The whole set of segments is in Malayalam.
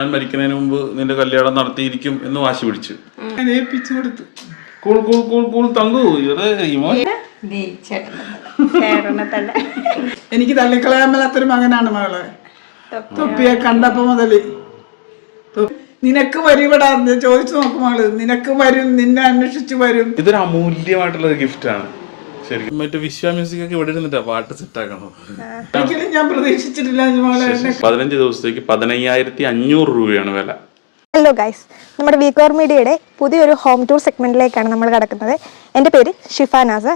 ഞാൻ മരിക്കുന്നതിന് മുമ്പ് നിന്റെ കല്യാണം നടത്തിയിരിക്കും എന്ന് വാശി പിടിച്ചു. ഏൽപ്പിച്ചു കൊടുത്തു. കൂൾ കൂൾ കൂൾ കൂൾ തങ്കു. എനിക്ക് തള്ളിക്കളയാൻ മേലാത്തൊരു മകനാണ് മകളെ. തൊപ്പിയെ കണ്ടപ്പോ മുതല് നിനക്ക് വരിവിടാ ചോദിച്ചു നോക്കും മകള്. നിനക്ക് വരും, നിന്നെ അന്വേഷിച്ചു വരും. ഇതൊരു അമൂല്യമായിട്ടുള്ള ഒരു ഗിഫ്റ്റാണ് ശരിക്കും. മറ്റേ വിശ്വ മ്യൂസിക് ഒക്കെ ഇവിടെ ഇരുന്നിട്ടാ പാട്ട് സെറ്റ് ആക്കണം. ഒരിക്കലും ഞാൻ പ്രതീക്ഷിച്ചിട്ടില്ല. 15 ദിവസത്തേക്ക് 15,500 രൂപയാണ് വില. ഹലോ ഗൈസ്, നമ്മുടെ വീക്കോർ മീഡിയയുടെ പുതിയൊരു ഹോം ടൂർ സെഗ്മെൻറ്റിലേക്കാണ് നമ്മൾ കിടക്കുന്നത്. എൻ്റെ പേര് ഷിഫാനാസ്.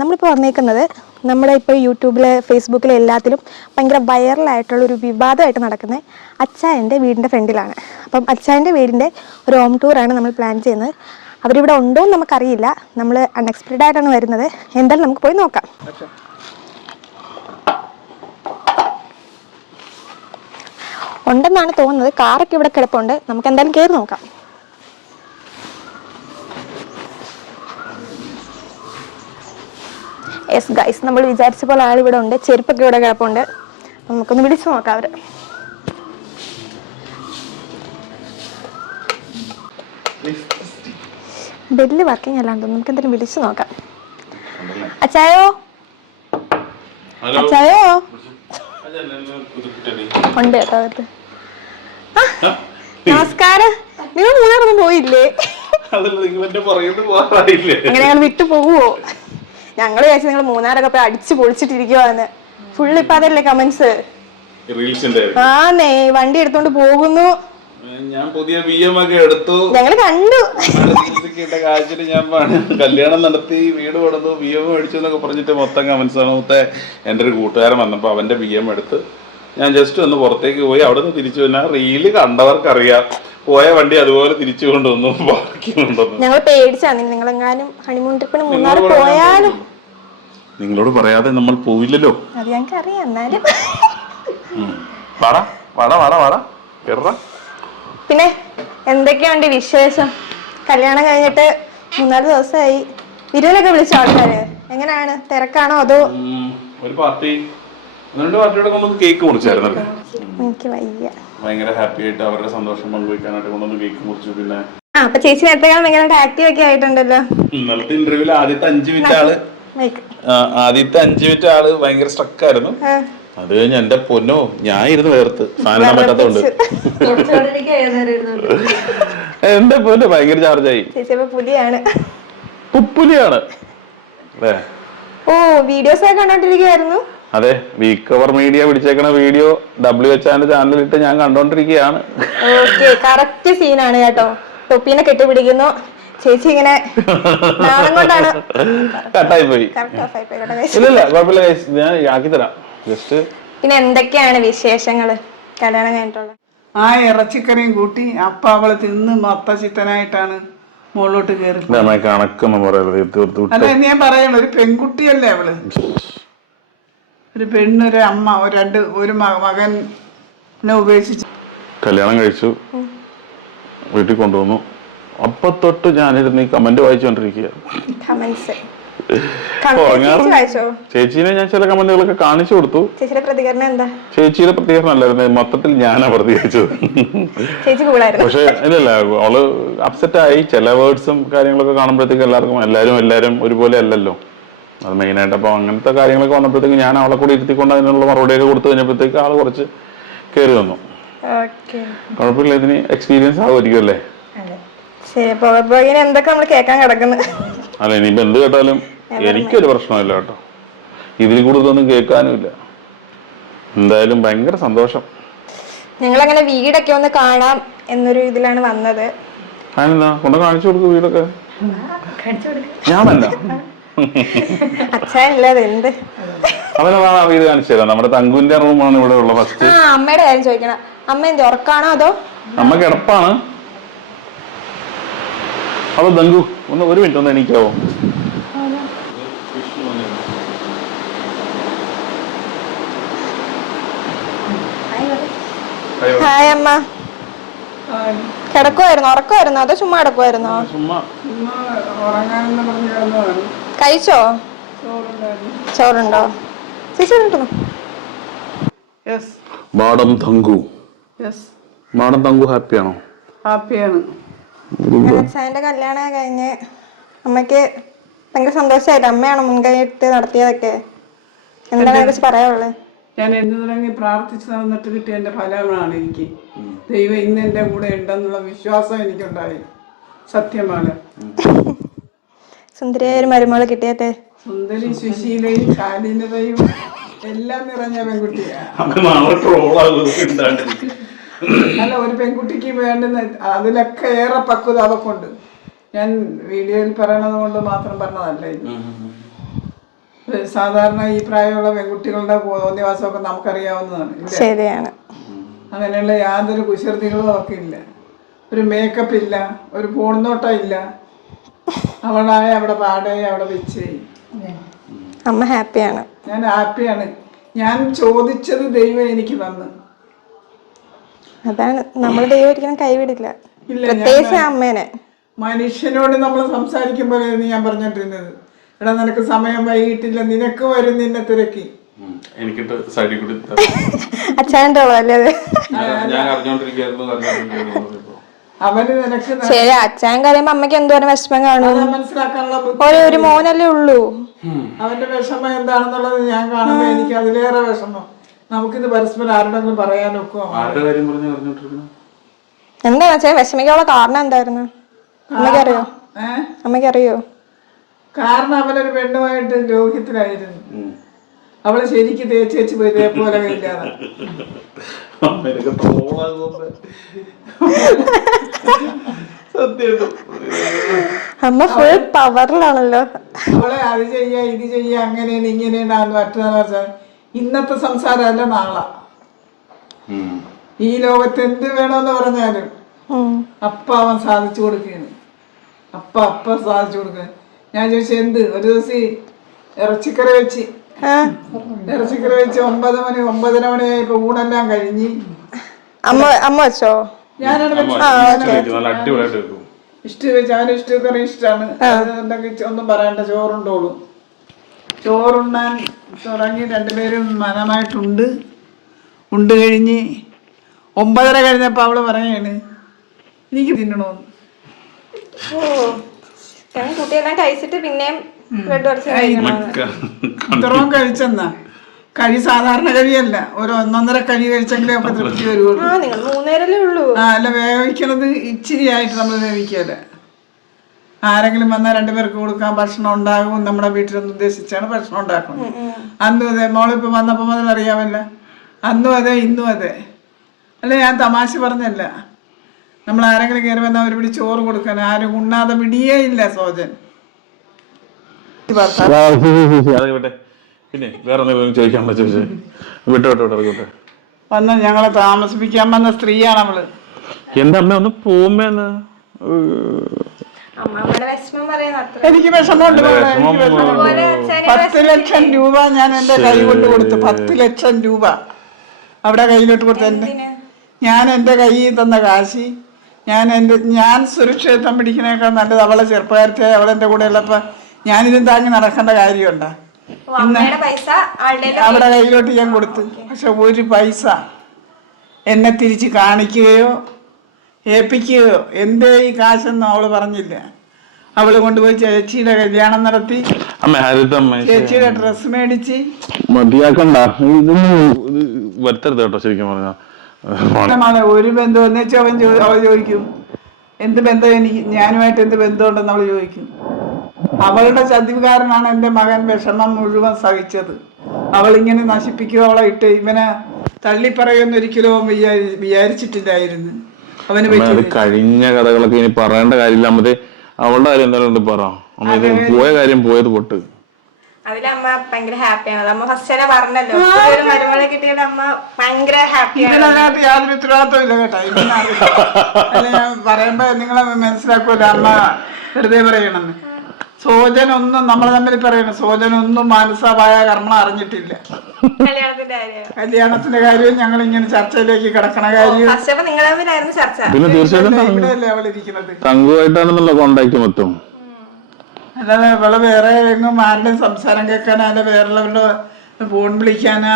നമ്മളിപ്പോൾ വന്നേക്കുന്നത് നമ്മുടെ ഇപ്പോൾ യൂട്യൂബിൽ ഫേസ്ബുക്കിൽ എല്ലാത്തിലും ഭയങ്കര വൈറലായിട്ടുള്ളൊരു വിവാദമായിട്ട് നടക്കുന്നത് അച്ചായൻ്റെ വീടിൻ്റെ ഫ്രണ്ടിലാണ്. അപ്പം അച്ചായൻ്റെ വീടിൻ്റെ ഒരു ഹോം ടൂറാണ് നമ്മൾ പ്ലാൻ ചെയ്യുന്നത്. അവരിവിടെ ഉണ്ടോ എന്ന് നമുക്കറിയില്ല. നമ്മൾ അൺഎക്സ്പെക്റ്റഡ് ആയിട്ടാണ് വരുന്നത്. എന്തായാലും നമുക്ക് പോയി നോക്കാം. ഉണ്ടെന്നാണ് തോന്നുന്നത്. കാറൊക്കെ ഇവിടെ കിടപ്പുണ്ട്. നമുക്ക് എന്തായാലും കയറി നോക്കാം. യെസ് ഗൈസ്, നമ്മൾ വിചാരിച്ച പോലെ ആളിവിടെ ഉണ്ട്. ചെരുപ്പൊക്കെ ഇവിടെ കിടപ്പുണ്ട്. നമുക്കൊന്ന് വിളിച്ചു നോക്കാം അവര്. ബെല്ല് വർക്കിംഗ് അല്ലാണ്ട് നമുക്ക് എന്തായാലും വിളിച്ചു നോക്കാം. അച്ചായോ, അച്ചായോ ഉണ്ട് കേട്ടോ അകത്ത്. നമസ്കാരം. നിങ്ങൾ മൂന്നാറൊന്നും പോയില്ലേ? അങ്ങനെ ഞങ്ങൾ വിട്ടു പോവോ? ഞങ്ങള് വിചാരിച്ചു നിങ്ങൾ മൂന്നാറൊക്കെ പോയി അടിച്ചു പൊളിച്ചിട്ടിരിക്കുവാന്ന്. ഫുള്ള് ഇപ്പൊ അതല്ലേ കമന്റ്സ്. ആന്നേ, വണ്ടി എടുത്തോണ്ട് പോകുന്നു. ഞാൻ പുതിയ BM ഒക്കെ എടുത്തു. ഞങ്ങള് കണ്ടു. കാഴ്ചയിൽ ഞാൻ കല്യാണം നടത്തി, വീട് കൊടുത്തു, BM മേടിച്ചു എന്നൊക്കെ പറഞ്ഞിട്ട് മൊത്തം കമന്റ്സ് ആണ്. എൻ്റെ ഒരു കൂട്ടുകാരൻ വന്നപ്പോൾ അവന്റെ BM എടുത്ത് ഞാൻ ജസ്റ്റ് ഒന്ന് പുറത്തേക്ക് പോയി. അവിടെ നിന്ന് തിരിച്ചു വന്നാൽ റീല് കണ്ടവർക്കറിയാം പോയ വണ്ടി അതുപോലെ തിരിച്ചു കൊണ്ടുവന്നു. ഞങ്ങൾ പേടിച്ചാണ് നിങ്ങളെങ്ങാനും ഹണിമൂൺ ട്രിപ്പിന് മൂന്നാർ പോയാലും. നിങ്ങളോട് പറയാതെ നമ്മൾ പോവില്ലല്ലോ. അത് ഞങ്ങൾക്ക് അറിയാം. എന്നാലും പിന്നെ എന്തൊക്കെയുണ്ട് വിശേഷം? കല്യാണം കഴിഞ്ഞിട്ട് 3-4 ദിവസമായി. വിരുന്നിലൊക്കെ വിളിച്ച ആൾക്കാര് എങ്ങനെയാണ്? തിരക്കാണോ അതോ? ഒരു പാർട്ടി, 2 പാർട്ടിയോടെ കൊണ്ടൊന്ന് കേക്ക് മുറിച്ചായിരുന്നു. എനിക്ക് വയ്യ. ഭയങ്കര ഹാപ്പി ആയിട്ട് അവരുടെ സന്തോഷം പങ്കുവയ്ക്കാനായിട്ട് കൊണ്ടൊന്ന് കേക്ക് മുറിച്ചു. പിന്നെ അപ്പൊ ചേച്ചി നേരത്തെ ഭയങ്കര ആക്റ്റീവ് ഒക്കെ ആയിട്ടുണ്ടല്ലോ. ഇന്നലത്തെ ഇന്റർവ്യൂല് ആദ്യത്തെ 5 മിനിറ്റ് ആള് ഭയങ്കര സ്ട്രക്കായിരുന്നു. അത് കഴിഞ്ഞ് എന്റെ പൊന്നോ, ഞാൻ ഇരുന്ന് വേർത്ത് ഫാനിടാൻ പറ്റാത്തോണ്ട് എന്റെ പൊന്നോ ഭയങ്കര ചാർജായി. പുലിയാണ് അല്ലേ? ഓ, വീഡിയോസ് ഒക്കെ കണ്ടോണ്ടിരിക്കുകയായിരുന്നു. അതെ, വീക്കവർ മീഡിയ പിടിച്ചേക്കണ വീഡിയോ WHന്റെ ചാനലിട്ട് ഞാൻ കണ്ടോണ്ടിരിക്കുകയാണ്. ഓക്കെ, കറക്റ്റ് സീനാണ് കേട്ടോ. തൊപ്പീനെ കെട്ടിപ്പിടിക്കുന്നു. ചേച്ചി ഇങ്ങനെ കൊണ്ടാണ് കട്ടായി പോയി. ഇല്ല കുഴപ്പമില്ല, ഞാൻ ആക്കി തരാം. ജസ്റ്റ് പിന്നെ എന്തൊക്കെയാണ് വിശേഷങ്ങള് കല്യാണം കഴിഞ്ഞിട്ടുള്ള? ആ ഇറച്ചിക്കറിയും കൂട്ടി അപ്പ അവള് തിന്ന് മൊത്ത ചിത്തനായിട്ടാണ് മുകളിലോട്ട് കയറി. അല്ല, ഞാൻ പറയണ ഒരു പെൺകുട്ടിയല്ലേ അവള്. ഒരു പെണ്ണ്, ഒരു അമ്മ, ഒരു മകനെ ഉപേക്ഷിച്ച് കല്യാണം കഴിച്ചു, വീട്ടിൽ കൊണ്ടുവന്നു. അപ്പൊ തൊട്ട് ഞാനിരുന്ന് ഈ കമന്റ് വായിച്ചോണ്ടിരിക്കുക. ചേച്ചീനെ ഞാൻ ചില കമന്റുകളൊക്കെ കാണിച്ചു കൊടുത്തു. ചേച്ചിയുടെ പ്രതികരണം എന്താ? ചേച്ചിയുടെ പ്രതികരണം അല്ലായിരുന്നു, മൊത്തത്തിൽ ഞാനാ പ്രതികരിച്ചത്. പക്ഷെ ഇല്ലല്ല, അവള് അപ്സെറ്റ് ആയി. ചില വേർഡ്സും കാര്യങ്ങളൊക്കെ കാണുമ്പോഴത്തേക്ക് എല്ലാരും ഒരുപോലെ അല്ലല്ലോ. അത് മെയിനായിട്ട്. അപ്പൊ അങ്ങനത്തെ കാര്യങ്ങളൊക്കെ വന്നപ്പോഴത്തേക്ക് ഞാൻ അവളെ കൂടി ഇരുത്തിക്കൊണ്ട് അതിനുള്ള മറുപടിയൊക്കെ കൊടുത്തു കഴിഞ്ഞപ്പോഴത്തേക്ക് ആള് കുറച്ച് കയറി വന്നു. കുഴപ്പമില്ല, ഇതിന് എക്സ്പീരിയൻസ് ആവുമായിരിക്കും അല്ലേ? അല്ല, ഇനിയിപ്പോ എന്ത് കേട്ടാലും എനിക്കൊരു പ്രശ്നമില്ല കേട്ടോ. ഇതിൽ കൂടുതലൊന്നും കേൾക്കാനും ഇല്ല. എന്തായാലും ഭയങ്കര സന്തോഷം. ഞങ്ങളങ്ങനെ വീടൊക്കെ ഒന്ന് കാണാം എന്നൊരു ഇതിലാണ് വന്നത്. അതിനെന്താ, കൊണ്ട് കാണിച്ചു കൊടുക്കും വീടൊക്കെ. ഞാനല്ല, അവനതാണ് ആ വീട് കാണിച്ചു തരാം. നമ്മുടെ തങ്കുവിന്റെ റൂമാണ് ഇവിടെ ഉള്ള ഫസ്റ്റ്. അമ്മയുടെ കാര്യം ചോദിക്കണം. അമ്മ എന്ത് ഉറക്കാണോ അതോ? അമ്മ കിടപ്പാണ്. അതോ തങ്കു ഒരു മിനിറ്റ് ഒന്ന് എണീക്കാവോ? ഹായ് അമ്മ. കിടക്കുവായിരുന്നോ? ഉറക്കമായിരുന്നോ അതോ ചുമ്മാ കിടക്കുവായിരുന്നോ? കഴിച്ചോ? ചോറുണ്ടോ? ചേച്ചി മാഡം തങ്കു, മാഡം തങ്കു ഹാപ്പിയാണോ? ഹാപ്പിയാണ്. അച്ഛൻ്റെ കല്യാണം കഴിഞ്ഞ് അമ്മയ്ക്ക് ഭയങ്കര സന്തോഷമായിട്ട്. അമ്മയാണ് മുൻകൈ എടുത്ത് നടത്തിയതൊക്കെ. എന്താണ് അതിനെക്കുറിച്ച് പറയാനുള്ളത്? ഞാൻ എന്ന് തുടങ്ങി പ്രാർത്ഥിച്ച് നടന്നിട്ട് കിട്ടിയ എൻ്റെ ഫലമാണ് എനിക്ക്. ദൈവം ഇന്ന് എൻ്റെ കൂടെ ഉണ്ടെന്നുള്ള വിശ്വാസം എനിക്കുണ്ടായി. സത്യമാണ്. സുന്ദരിയായ ഒരു മരുമകളെ കിട്ടിയട്ടെ. സുന്ദരി, സുശീലയും ശാലീനതയും എല്ലാം നിറഞ്ഞ പെൺകുട്ടിയാണ്. അല്ല, ഒരു പെൺകുട്ടിക്ക് വേണ്ടുന്ന അതിലൊക്കെ ഏറെ പക്വത അവക്കുണ്ട്. ഞാൻ വീഡിയോയിൽ പറയണത് കൊണ്ട് മാത്രം പറഞ്ഞതല്ല. സാധാരണ ഈ പ്രായമുള്ള പെൺകുട്ടികളുടെ തോന്നിവാസമൊക്കെ നമുക്കറിയാവുന്നതാണ്. ശരിയാണ്. അങ്ങനെയുള്ള യാതൊരു കുസൃതികളും അവർക്ക് ഇല്ല. ഒരു മേക്കപ്പ് ഇല്ല, ഒരു പോർന്നോട്ടം ഇല്ല. അവളായ അവിടെ പാടേ അവിടെ വെച്ച്. അമ്മ ഹാപ്പിയാണ്. ഞാൻ ഹാപ്പിയാണ്. ഞാൻ ചോദിച്ചത് ദൈവം എനിക്ക് തന്നു. അതാണ് നമ്മൾ ദൈവം ഒരിക്കലും കൈവിടില്ല. ഇല്ല, പ്രത്യേകിച്ച് അമ്മേനെ. മനുഷ്യനോട് നമ്മൾ സംസാരിക്കുമ്പോഴായിരുന്നു ഞാൻ പറഞ്ഞോണ്ടിരുന്നത്, എടാ നിനക്ക് സമയം വൈകിട്ടില്ല, നിനക്ക് വരും നിന്നെ തിരക്കി. അച്ഛൻ്റെ അല്ലേ അത്? അവന് നിനക്ക് ശരി, അച്ഛൻ കഴിയുമ്പോ അമ്മയ്ക്ക് എന്തോരം വിഷമം കാണും. മനസ്സിലാക്കാനുള്ള ഒരു മോനല്ലേ ഉള്ളൂ. അവന്റെ വിഷമം എന്താണെന്നുള്ളത് ഞാൻ കാണുമ്പോ എനിക്ക് അതിലേറെ വിഷമം. നമുക്കിത് പരസ്പരം ആരുടെങ്കിലും പറയാനൊക്കെ. എന്താ അച്ഛൻ വിഷമിക്കാനുള്ള കാരണം എന്തായിരുന്നു? അമ്മയ്ക്കറിയോ? അമ്മയ്ക്കറിയോ? കാരണം അവനൊരു പെണ്ണുമായിട്ട് ലോഹ്യത്തിലായിരുന്നു. അവള് ശരിക്ക് തേച്ച് വെച്ച് പോയി ഇതേപോലെ ഇല്ലാതെ. അമ്മ ഫുൾ പവറിലാണല്ലോ. അവളെ അത് ചെയ്യാ ഇത് ചെയ്യാ അങ്ങനെയാണ് ഇങ്ങനെയാണ് മറ്റേന്ന് പറഞ്ഞാൽ ഇന്നത്തെ സംസാരമല്ല നാളെ. ഈ ലോകത്ത് എന്ത് വേണമെന്ന് പറഞ്ഞാലും അപ്പ അവൻ സാധിച്ചു കൊടുക്കുകയാണ്. അപ്പ സാധിച്ചു കൊടുക്കുക. ഞാൻ ചോദിച്ചു എന്ത്? ഒരു ദിവസം ഇറച്ചിക്കറി വെച്ച് 9:30 മണിയായപ്പോ ഊണെല്ലാം കഴിഞ്ഞ് അമ്മ വെച്ചോ? ഞാനാണ് ഇഷ്ടം വെച്ച്. അവന് ഇഷ്ടക്കറി ഇഷ്ടമാണ്. അതുണ്ടെങ്കിൽ ഒന്നും പറയണ്ട, ചോറുണ്ടോളൂ. ചോറുണ്ണാൻ തുടങ്ങി രണ്ടുപേരും മനമായിട്ടുണ്ട്. ഉണ്ട് കഴിഞ്ഞ് 9:30 കഴിഞ്ഞപ്പോൾ അവള് പറയാണ് എനിക്ക് തിന്നണോന്ന്. കുട്ടിയെല്ലാം കഴിച്ചിട്ട് പിന്നെയും ഇത്രയും കഴിച്ചെന്നാ. കഴി സാധാരണ കഴിയല്ല, ഒരു 1.5 കഴി കഴിച്ചെങ്കിലേ ഒക്കെ തൃപ്തി വരുള്ളൂ. അല്ല, വേവിക്കണത് ഇച്ചിരി ആയിട്ട് നമ്മൾ വേവിക്കല്ലേ. ആരെങ്കിലും വന്നാൽ 2 പേർക്ക് കൊടുക്കാൻ ഭക്ഷണം ഉണ്ടാകും. നമ്മുടെ വീട്ടിലൊന്നും ഉദ്ദേശിച്ചാണ് ഭക്ഷണം ഉണ്ടാക്കുന്നത്. അന്നും അതെ, മോളിപ്പോൾ വന്നപ്പോൾ മുതൽ അറിയാമല്ല. അന്നും അതെ ഇന്നും അതെ. അല്ല, ഞാൻ തമാശ പറഞ്ഞല്ല. നമ്മൾ ആരെങ്കിലും കയറി വന്നാൽ ഒരു പിടി ചോറ് കൊടുക്കാൻ ആരും ഉണ്ണാതെ പിടിയേ ഇല്ല. സോജൻ പിന്നെ വേറെ എന്തെങ്കിലും ചോദിക്കാനുള്ള ചോദിച്ചേ? വിട്ടോട്ടെ. വന്ന ഞങ്ങളെ താമസിപ്പിക്കാൻ വന്ന സ്ത്രീയാണ് അവള്. എന്റെ അമ്മ ഒന്ന് പോകുമ്പേന്ന് എനിക്ക് വിഷമമുണ്ട്. 10 ലക്ഷം രൂപ ഞാൻ എന്റെ കൈ കൊണ്ട് കൊടുത്തു. 10 ലക്ഷം രൂപ അവിടെ കയ്യിലോട്ട് കൊടുത്തു. ഞാൻ എന്റെ കയ്യിൽ തന്ന കാശി ഞാൻ സുരക്ഷിതത്വം പിടിക്കുന്നേക്കാൾ നല്ലത് അവളെ ചെറുപ്പകാരത്തിയായി അവളെന്റെ കൂടെ ഉള്ളപ്പോ ഞാനിതും താങ്ങി നടക്കേണ്ട കാര്യമുണ്ടാ. അവിടെ കയ്യിലോട്ട് ഞാൻ കൊടുത്തു. പക്ഷെ ഒരു പൈസ എന്നെ തിരിച്ച് കാണിക്കുകയോ ഏൽപ്പിക്കുകയോ എന്തേ ഈ കാശൊന്നും അവള് പറഞ്ഞില്ല. അവള് കൊണ്ടുപോയി ചേച്ചിയുടെ കല്യാണം നടത്തി, ചേച്ചിയുടെ ഡ്രസ് മേടിച്ച്. മതിയാക്കണ്ട, വരുത്തരുത് കേട്ടോ. ശരിക്കും പറഞ്ഞാ ഒരു ബന്ധം എന്ന് വെച്ചാൽ അവൾ ചോദിക്കും എന്ത് ബന്ധം ഞാനുമായിട്ട് എന്ത് ബന്ധമുണ്ടെന്ന് അവള് ചോദിക്കും. അവളുടെ ചതിവുകാരനാണ് എൻ്റെ മകൻ വിഷമം മുഴുവൻ സഹിച്ചത്. അവളിങ്ങനെ നശിപ്പിക്കുക, അവളെ ഇട്ട് ഇവനെ തള്ളിപ്പറയുമെന്ന് ഒരിക്കലും വിചാരിച്ചിട്ടില്ലായിരുന്നു. അവന് കഴിഞ്ഞ കഥകളൊക്കെ ഇനി പറയേണ്ട കാര്യമില്ല. അമ്മത് അവളുടെ കാര്യം എന്തായാലും പറ. പോയ കാര്യം പോയത് പൊട്ട്. അതിലമ്മ ഭയങ്കര ഹാപ്പിയാണ്. അമ്മ ഫസ്റ്റ് പറഞ്ഞല്ലോ, ഒരു മരുമകളെ കിട്ടിയിട്ട് അമ്മ ഭയങ്കര ഹാപ്പിയാണ്. ഇതിനകത്ത് യാതൊരു ഉത്തരവാദിത്വം ഇല്ല കേട്ടോ. അല്ല, ഞാൻ പറയുമ്പോ നിങ്ങളെ മനസ്സിലാക്കൂല അമ്മ വെറുതെ പറയണമെന്ന്. സോജനൊന്നും നമ്മൾ തമ്മിൽ പറയണം, സോജനൊന്നും മാനസമായ കർമ്മം അറിഞ്ഞിട്ടില്ല. കല്യാണത്തിന്റെ കാര്യവും ഞങ്ങൾ ഇങ്ങനെ ചർച്ചയിലേക്ക് കിടക്കണ കാര്യം പിന്നെ തീർച്ചയായിട്ടും ഇവിടെയല്ലേ അവളിരിക്കുന്നത്. തങ്കുമായിട്ടാണെന്നുള്ള കോണ്ടാക്ട് മൊത്തം. അല്ലാതെ അവള് വേറെ എങ്ങും ആരുടെയും സംസാരം കേൾക്കാനോ അല്ല വേറുള്ളവരുടെ ഫോൺ വിളിക്കാനോ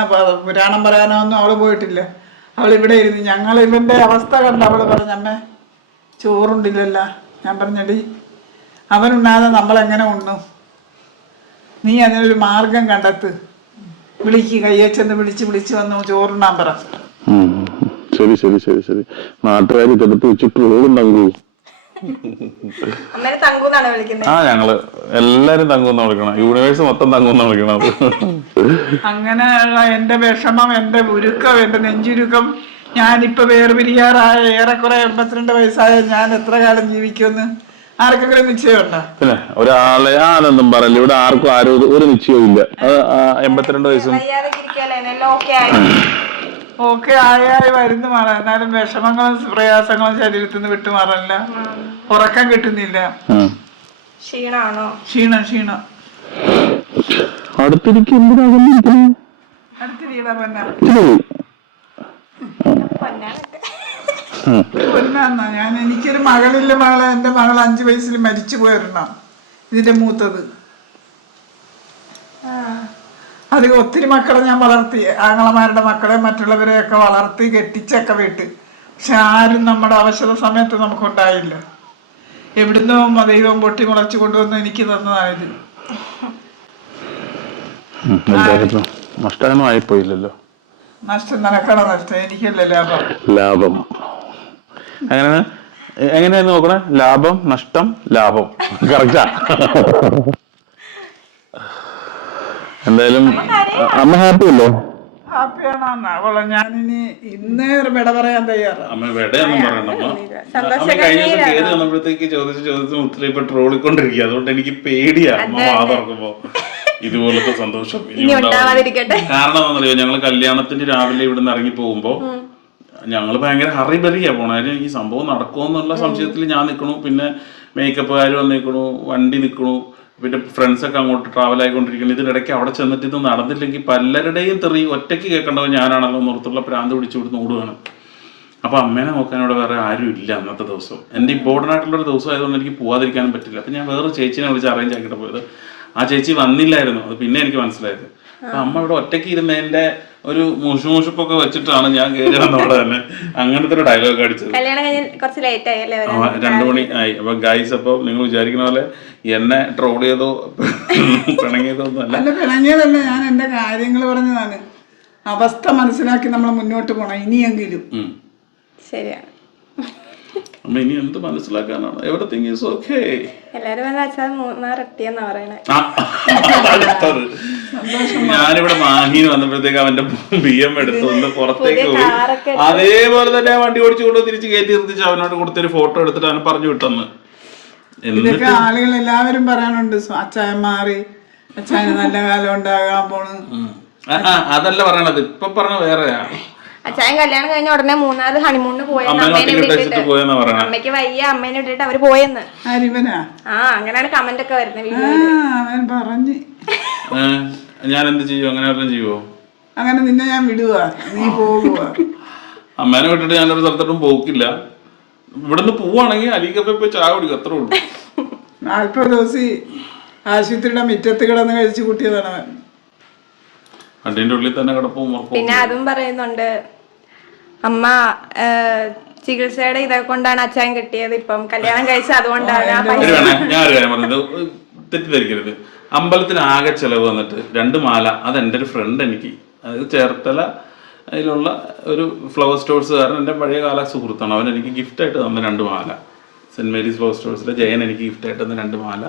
പുരാണം പറയാനോ ഒന്നും അവള് പോയിട്ടില്ല. അവളിവിടെ ഇരുന്ന് ഞങ്ങൾ ഇവന്റെ അവസ്ഥ കണ്ട് അവള് പറഞ്ഞമ്മേ ചോറുണ്ടില്ലല്ല. ഞാൻ പറഞ്ഞടി അവനുണ്ണാതെ നമ്മളെങ്ങനെ ഉണ്ണും, നീ അതിനൊരു മാർഗം കണ്ടെത്ത്, വിളിക്ക്, കയ്യച്ചെന്ന് വിളിച്ച് വന്നു ചോറുണ്ണാൻ പറ. ശരി ശരി ശരി ശരി. നാട്ടുകാർ ഇതെടുത്ത് വെച്ചിട്ട് റോഡും തങ്കൂ. ആ ഞങ്ങള് എല്ലാരും തങ്കൂന്ന് വിളിക്കണം, യൂണിവേഴ്സ് മൊത്തം തങ്കൂന്ന് വിളിക്കണം. അങ്ങനെ എന്റെ വിഷമം, എന്റെ ഉരുക്കം, എന്റെ നെഞ്ചുരുക്കം, ഞാനിപ്പോ വേർപിരിയാറായ ഏറെക്കുറെ 82 വയസ്സായ ഞാൻ എത്ര കാലം ജീവിക്കുമെന്ന് ആർക്കെങ്കിലും നിശ്ചയമുണ്ടോ? പിന്നെ ഒരാളെ ആനൊന്നും പറയില്ല, ഇവിടെ ആർക്കും ഒരു നിശ്ചയവും ഇല്ല. 82 വയസ്സും ഓക്കെ ആയി വരുന്നു മാറാം. എന്നാലും വിഷമങ്ങളും പ്രയാസങ്ങളും ശരീരത്തിൽ നിന്ന് വിട്ടുമാറില്ല, ഉറക്കം കിട്ടുന്നില്ല, ക്ഷീണം. ഞാൻ എനിക്കൊരു മകളില്ല, എന്റെ മകൾ 5 വയസ്സിൽ മരിച്ചു പോയിരുന്ന ഇതിന്റെ മൂത്തത്. അധികം ഒത്തിരി മക്കളെ ഞാൻ വളർത്തി, ആങ്ങളമാരുടെ മക്കളെ മറ്റുള്ളവരെയൊക്കെ വളർത്തി കെട്ടിച്ചൊക്കെ വിട്ട്. പക്ഷെ ആരും നമ്മുടെ അവശത സമയത്ത് നമുക്കുണ്ടായില്ല. എവിടുന്നോ ദൈവം പൊട്ടി മുളച്ചു കൊണ്ടുവന്ന് എനിക്ക് തന്നതായത്. നഷ്ടമൊന്നും ആയിപ്പോയില്ലല്ലോ. നഷ്ടം നടക്കണ നഷ്ടം എനിക്കല്ലേ ലാഭം. എങ്ങനെയാന്ന് നോക്കണേ? ലാഭം നഷ്ടം ലാഭം. കറക്റ്റാ. എന്തായാലും അമ്മ ഹാപ്പി അല്ലേ? ഹാപ്പിയാണോ അവളെ? ഞാനിനി ഇന്നേ വിട പറയാൻ തയ്യാറാണ്. അമ്മ വിടയൊന്നും പറയണ്ട. അമ്മ കഴിഞ്ഞ ദിവസം കയറി വന്നപ്പോഴത്തേക്ക് ചോദിച്ച് ഉത്തരവ് ഇപ്പൊ ട്രോളിക്കൊണ്ടിരിക്കുക. അതുകൊണ്ട് എനിക്ക് പേടിയാണ് അമ്മ വാ തുറക്കുമ്പോ ഇതുപോലത്തെ സന്തോഷം കാരണം എന്താണെന്നറിയോ, ഞങ്ങള് കല്യാണത്തിന് രാവിലെ ഇവിടെ നിന്ന് ഇറങ്ങി പോകുമ്പോ ഞങ്ങള് ഭയങ്കര ഹറിബറിയാ പോണേ. ഈ സംഭവം നടക്കുമെന്നുള്ള സംശയത്തിൽ ഞാൻ നിൽക്കണു, പിന്നെ മേക്കപ്പുകാർ വന്നിരിക്കണു, വണ്ടി നിൽക്കണു, പിന്നെ ഫ്രണ്ട്സൊക്കെ അങ്ങോട്ട് ട്രാവൽ ആയിക്കൊണ്ടിരിക്കുന്നു. ഇതിനിടയ്ക്ക് അവിടെ ചെന്നിട്ട് ഇത് നടന്നില്ലെങ്കിൽ പലരുടെയും തെറി ഒറ്റയ്ക്ക് കേൾക്കേണ്ടത് ഞാനാണല്ലോ എന്നോർത്തുള്ള പ്രാന്ത് പിടിച്ചു കൊടുത്ത് ഓടുകയാണ്. അപ്പോൾ അമ്മേനെ നോക്കാൻ ഇവിടെ വേറെ ആരും ഇല്ല അന്നത്തെ ദിവസം. എൻ്റെ ഇമ്പോർട്ടൻ്റ് ആയിട്ടുള്ളൊരു ദിവസം ആയതുകൊണ്ട് എനിക്ക് പോകാതിരിക്കാനും പറ്റില്ല. അപ്പം ഞാൻ വേറെ ചേച്ചീനെ വിളിച്ച് അറേഞ്ച് ആക്കിയിട്ട് പോയത്. ആ ചേച്ചി വന്നില്ലായിരുന്നു, അത് പിന്നെ എനിക്ക് മനസ്സിലായത്. അപ്പം അമ്മ ഇവിടെ ഒറ്റയ്ക്ക് ഇരുന്നതിൻ്റെ ഒരു മൂഷുമൂഷിപ്പൊക്കെ വെച്ചിട്ടാണ് ഞാൻ കയറി വന്നവിടെ തന്നെ അങ്ങനത്തെ ഒരു ഡയലോഗ് അടിച്ചത്. 2 മണി ആയി. അപ്പൊ ഗൈസ്, അപ്പൊ നിങ്ങൾ വിചാരിക്കുന്ന പോലെ എന്നെ ട്രോൾ ചെയ്തോ പിണങ്ങിയതോ ഒന്നും അല്ല. പിണങ്ങിയതല്ല, ഞാൻ എന്റെ കാര്യങ്ങൾ പറഞ്ഞതാണ്. അവസ്ഥ മനസ്സിലാക്കി നമ്മൾ മുന്നോട്ട് പോണം ഇനിയെങ്കിലും. ശരിയാണ്. അമ്മ ഇനി എന്ത് മനസ്സിലാക്കാനാണ്? Everything is okay. ഞാനിവിടെ മാഹിന് വന്നപ്പോഴത്തേക്ക് അവന്റെ BM എടുത്ത് ഒന്ന് പുറത്തേക്ക് പോയി. അതേപോലെ തന്നെ ആ വണ്ടി ഓടിച്ചുകൊണ്ട് തിരിച്ച് കയറ്റി നിർത്തിച്ച് അവനോട് കൊടുത്തൊരു ഫോട്ടോ എടുത്തിട്ട് അവനെ പറഞ്ഞു വിട്ടെന്ന്. ഇതൊക്കെ ആളുകൾ എല്ലാവരും പറയാനുണ്ട്, അച്ചായൻ മാറി, അച്ചായന് നല്ല കാലം ഉണ്ടാകാൻ പോണ്. അതല്ല പറയണത്, ഇപ്പൊ പറഞ്ഞ വേറെയാണ്. അച്ചായൻ കല്യാണം കഴിഞ്ഞ ഉടനെ 3 ഹണിമൂണിന് പോയെന്ന്, അമ്മയ്ക്ക് വയ്യ, അമ്മേനെ ഇട്ടിട്ട് അവര് പോയെന്ന്. അങ്ങനെയാണ് കമന്റ് ഒക്കെ വരുന്നത്. ഞാൻ എന്ത് ചെയ്യും? അങ്ങനെ വല്ലതും ചെയ്യുവോ? അങ്ങനെ നിന്നെ ഞാൻ വിടുക, നീ പോകുക. അമ്മേനെ വിട്ടിട്ട് ഞാനൊരു സ്ഥലത്തോട്ടും പോക്കില്ല. ഇവിടുന്ന് പോവാണെങ്കിൽ അലിക്കപ്പ പോയി ചായ കുടിക്കും, അത്രേ ഉള്ളൂ. 40 ദിവസം ആശുപത്രിയുടെ മുറ്റത്ത് കിടന്ന് കഴിച്ചു കൂട്ടിയതാണ് അവൻ. വണ്ടിന്റെ ഉള്ളിൽ തന്നെ കിടപ്പും. പിന്നെ അതും പറയുന്നുണ്ട്, അമ്മ ചികിത്സയുടെ ഇതൊക്കെ കൊണ്ടാണ് അച്ഛൻ കിട്ടിയത്, ഇപ്പം കല്യാണം കഴിച്ച അതുകൊണ്ടാണ്. ഞാനൊരു കാര്യം പറഞ്ഞത് തെറ്റിദ്ധരിക്കരുത്. അമ്പലത്തിന് ആകെ ചെലവ് വന്നിട്ട് 2 മാല. അത് എൻ്റെ ഒരു ഫ്രണ്ട് എനിക്ക്, അതായത് ചേർത്തല അതിലുള്ള ഒരു ഫ്ലവർ സ്റ്റോഴ്സുകാരൻ, എൻ്റെ പഴയ കാല സുഹൃത്താണ്. അവൻ എനിക്ക് ഗിഫ്റ്റായിട്ട് തന്ന 2 മാല. സെൻറ്റ് മേരീസ് ഫ്ലവർ സ്റ്റോഴ്സിലെ ജയൻ എനിക്ക് ഗിഫ്റ്റായിട്ട് തന്ന 2 മാല.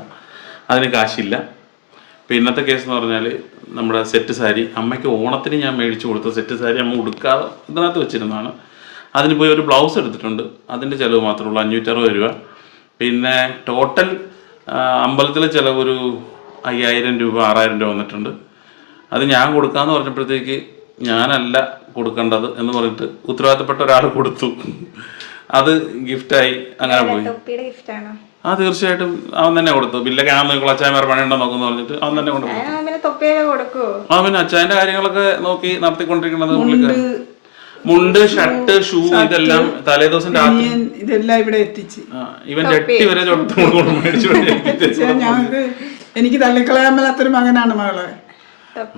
അതിന് കാശില്ല. ഇപ്പം ഇന്നത്തെ കേസ് എന്ന് പറഞ്ഞാൽ നമ്മുടെ സെറ്റ് സാരി അമ്മയ്ക്ക് ഓണത്തിന് ഞാൻ മേടിച്ചു കൊടുത്ത സെറ്റ് സാരി അമ്മ ഉടുക്കാതെ ഇതിനകത്ത് വെച്ചിരുന്നതാണ്. അതിന് പോയി ഒരു ബ്ലൗസ് എടുത്തിട്ടുണ്ട്, അതിൻ്റെ ചിലവ് മാത്രമേ ഉള്ളൂ 560 രൂപ. പിന്നെ ടോട്ടൽ അമ്പലത്തിലെ ചിലവ് ഒരു 5000 രൂപ 6000 രൂപ വന്നിട്ടുണ്ട്. അത് ഞാൻ കൊടുക്കാമെന്ന് പറഞ്ഞപ്പോഴത്തേക്ക് ഞാനല്ല കൊടുക്കേണ്ടത് എന്ന് പറഞ്ഞിട്ട് ഉത്തരവാദിത്തപ്പെട്ട ഒരാൾ കൊടുത്തു. അത് ഗിഫ്റ്റായി അങ്ങനെ പോയി. തീർച്ചയായിട്ടും അവൻ തന്നെ കൊടുത്തു. ബില്ലൊക്കെ ഞാൻ നോക്കി, അച്ചായൻ വേറെ പണിയുണ്ടോ നോക്കുന്നു പറഞ്ഞിട്ട് അവൻ തന്നെ കൊടുക്കും. പിന്നെ അച്ചായന്റെ കാര്യങ്ങളൊക്കെ നോക്കി നടത്തിക്കൊണ്ടിരിക്കുന്നത് പുള്ളിക്കാരൻ. മുണ്ട്, ഷർട്ട്, ഷൂ ഇതെല്ലാം തലേ ദിവസം രാത്രി ഇതെല്ലാം ഇവിടെ എത്തിച്ച് ഇവൻ ചട്ടി വരെ മേടിച്ചു. എനിക്ക് തള്ളിക്കളയാൻ മേലാത്തൊരു മകനാണ് മകളെ.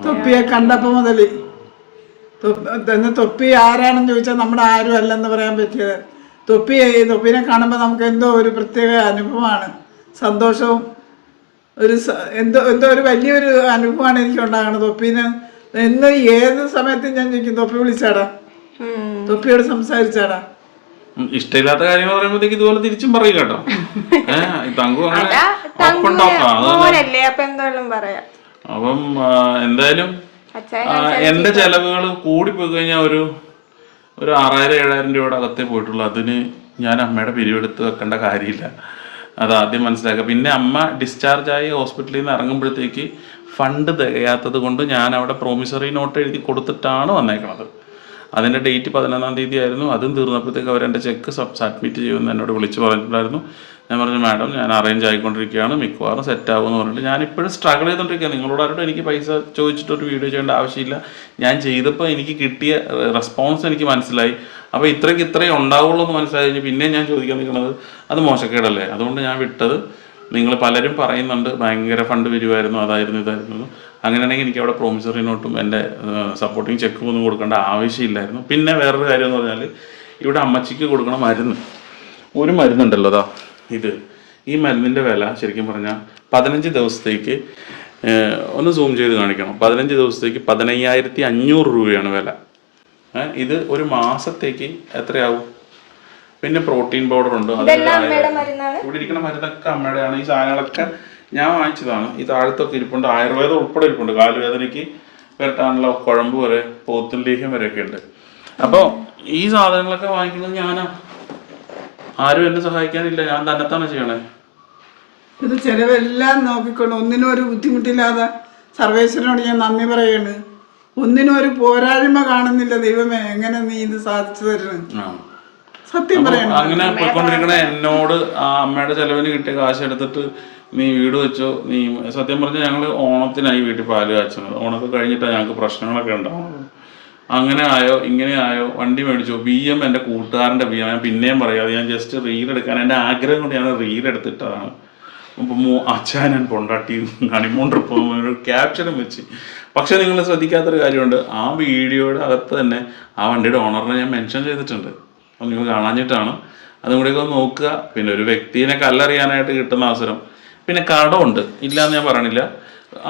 തൊപ്പിയെ കണ്ടപ്പോ മുതല് തൊപ്പി ആരാണെന്ന് ചോദിച്ചാൽ നമ്മുടെ ആരും അല്ലെന്ന് പറയാൻ പറ്റിയത്. തൊപ്പിനെ കാണുമ്പോൾ നമുക്ക് എന്തോ ഒരു പ്രത്യേക അനുഭവമാണ്, സന്തോഷവും എന്തോ ഒരു വലിയൊരു അനുഭവമാണ് എനിക്ക് ഉണ്ടാകണത്. തൊപ്പീന് ഏത് സമയത്തും ഞാൻ ചോദിക്കും, തൊപ്പി വിളിച്ചാടാ, തൊപ്പിയോട് സംസാരിച്ചാടാ. ഇഷ്ടമില്ലാത്ത കാര്യങ്ങൾ പറയുമ്പോഴത്തേക്ക് ഇതുപോലെ തിരിച്ചും പറയും കേട്ടോ. അപ്പം എന്തായാലും എന്റെ ചെലവുകൾ കൂടിപ്പോയി കഴിഞ്ഞാൽ ഒരു 6000-7000 രൂപയുടെ അകത്തേ പോയിട്ടുള്ളൂ. അതിന് ഞാൻ അമ്മയുടെ പിരിവെടുത്ത് വെക്കേണ്ട കാര്യമില്ല, അത് ആദ്യം മനസ്സിലാക്കുക. പിന്നെ അമ്മ ഡിസ്ചാർജായി ഹോസ്പിറ്റലിൽ നിന്ന് ഇറങ്ങുമ്പോഴത്തേക്ക് ഫണ്ട് തികയാത്തത് കൊണ്ട് ഞാൻ അവിടെ പ്രോമിസറി നോട്ട് എഴുതി കൊടുത്തിട്ടാണ് വന്നേക്കണത്. അതിൻ്റെ ഡേറ്റ് 11-ാം തീയതി ആയിരുന്നു. അതും തീർന്നപ്പോഴത്തേക്ക് അവരെൻ്റെ ചെക്ക് സബ്മിറ്റ് ചെയ്യുമെന്ന് എന്നോട് വിളിച്ച് പറഞ്ഞിട്ടുണ്ടായിരുന്നു. ഞാൻ പറഞ്ഞു, മാഡം ഞാൻ അറേഞ്ച് ആയിക്കൊണ്ടിരിക്കുകയാണ്, മിക്കവാറും സെറ്റ് ആകുമെന്ന് പറഞ്ഞിട്ട് ഞാനിപ്പോഴും സ്ട്രഗിൾ ചെയ്തുകൊണ്ടിരിക്കുകയാണ്. നിങ്ങളോടായിട്ട് എനിക്ക് പൈസ ചോദിച്ചിട്ടൊരു വീഡിയോ ചെയ്യേണ്ട ആവശ്യമില്ല. ഞാൻ ചെയ്തപ്പോൾ എനിക്ക് കിട്ടിയ റെസ്പോൺസ് എനിക്ക് മനസ്സിലായി. അപ്പോൾ ഇത്രയും ഉണ്ടാവുള്ളൂ എന്ന് മനസ്സിലായി കഴിഞ്ഞാൽ പിന്നെ ഞാൻ ചോദിക്കാൻ നിൽക്കുന്നത് അത് മോശക്കേടല്ലേ. അതുകൊണ്ട് ഞാൻ വിട്ടത്. നിങ്ങൾ പലരും പറയുന്നുണ്ട് ഭയങ്കര ഫണ്ട് വരുമായിരുന്നു, അതായിരുന്നു ഇതായിരുന്നു. അങ്ങനെയാണെങ്കിൽ എനിക്ക് അവിടെ പ്രോമിസറി നോട്ടും എൻ്റെ സപ്പോർട്ടിങ് ചെക്കും ഒന്നും കൊടുക്കേണ്ട ആവശ്യമില്ലായിരുന്നു. പിന്നെ വേറൊരു കാര്യം എന്ന് പറഞ്ഞാൽ ഇവിടെ അമ്മച്ചിക്ക് കൊടുക്കണ ഒരു മരുന്നുണ്ടല്ലോ, അതാ ഈ മരുന്നിൻ്റെ വില ശരിക്കും പറഞ്ഞാൽ 15 ദിവസത്തേക്ക് ഒന്ന് സൂം ചെയ്ത് കാണിക്കണം. 15 ദിവസത്തേക്ക് 15,500 രൂപയാണ് വില. ഇത് ഒരു മാസത്തേക്ക് എത്രയാവും? പിന്നെ പ്രോട്ടീൻ പൗഡർ ഉണ്ട്. ഇവിടെ ഇരിക്കുന്ന മരുന്നൊക്കെ അമ്മയുടെയാണ്. ഈ സാധനങ്ങളൊക്കെ ഞാൻ വാങ്ങിച്ചതാണ്. ഈ താഴത്തൊക്കെ ഇരിപ്പുണ്ട്, ആയുർവേദം ഉൾപ്പെടെ ഇരിപ്പുണ്ട്. കാലുവേദനയ്ക്ക് വരട്ടാണല്ലോ, കുഴമ്പ് വരെ, പോത്തും ലേഹ്യം വരെയൊക്കെ ഉണ്ട്. അപ്പോൾ ഈ സാധനങ്ങളൊക്കെ വാങ്ങിക്കുന്നത് ഞാനാ, ആരും എന്നെ സഹായിക്കാനില്ല, ഞാൻ തന്നെത്താണ് ചെയ്യണേ. ഇത് ചിലവെല്ലാം നോക്കിക്കൊണ്ട് ഒന്നിനും ഒരു ബുദ്ധിമുട്ടില്ലാതെ സർവേശ്വരനോട് ഞാൻ നന്ദി പറയാണ്. ഒന്നിനും ഒരു പോരായ്മ കാണുന്നില്ല. ദൈവമേ, എങ്ങനെ നീ ഇത് സാധിച്ചു തരണം, സത്യം പറയണം. അങ്ങനെ പോയിക്കൊണ്ടിരിക്കണ എന്നോട് ആ അമ്മയുടെ ചെലവിന് കിട്ടിയ കാശ് എടുത്തിട്ട് നീ വീട് വെച്ചോ, നീ സത്യം പറഞ്ഞാൽ ഞങ്ങൾ ഓണത്തിനായി വീട്ടിൽ പാല് കാച്ചുന്നത്. ഓണമൊക്കെ കഴിഞ്ഞിട്ടാണ് ഞങ്ങൾക്ക് പ്രശ്നങ്ങളൊക്കെ ഉണ്ടാവുന്നത്. അങ്ങനെ ആയോ ഇങ്ങനെ ആയോ, വണ്ടി മേടിച്ചു, BM എൻ്റെ കൂട്ടുകാരൻ്റെ BM. ഞാൻ പിന്നെയും പറയാതെ, ഞാൻ ജസ്റ്റ് റീലെടുക്കാൻ എൻ്റെ ആഗ്രഹം കൊണ്ട് ഞാൻ റീലെടുത്തിട്ടതാണ്. അപ്പം അച്ഛൻ പൊണ്ടാട്ടി ഹണിമൂൺ ട്രിപ്പ് ഒരു ക്യാപ്ഷനും വെച്ച്. പക്ഷെ നിങ്ങൾ ശ്രദ്ധിക്കാത്തൊരു കാര്യമുണ്ട്, ആ വീഡിയോയുടെ അകത്ത് തന്നെ ആ വണ്ടിയുടെ ഓണറിനെ ഞാൻ മെൻഷൻ ചെയ്തിട്ടുണ്ട്. അപ്പം നിങ്ങൾ കാണാഞ്ഞിട്ടാണ്, അതും കൂടെയൊക്കെ ഒന്ന് നോക്കുക. പിന്നെ ഒരു വ്യക്തിനെ കല്ലറിയാനായിട്ട് കിട്ടുന്ന അവസരം. പിന്നെ കടമുണ്ട്, ഇല്ലയെന്ന് ഞാൻ പറയണില്ല.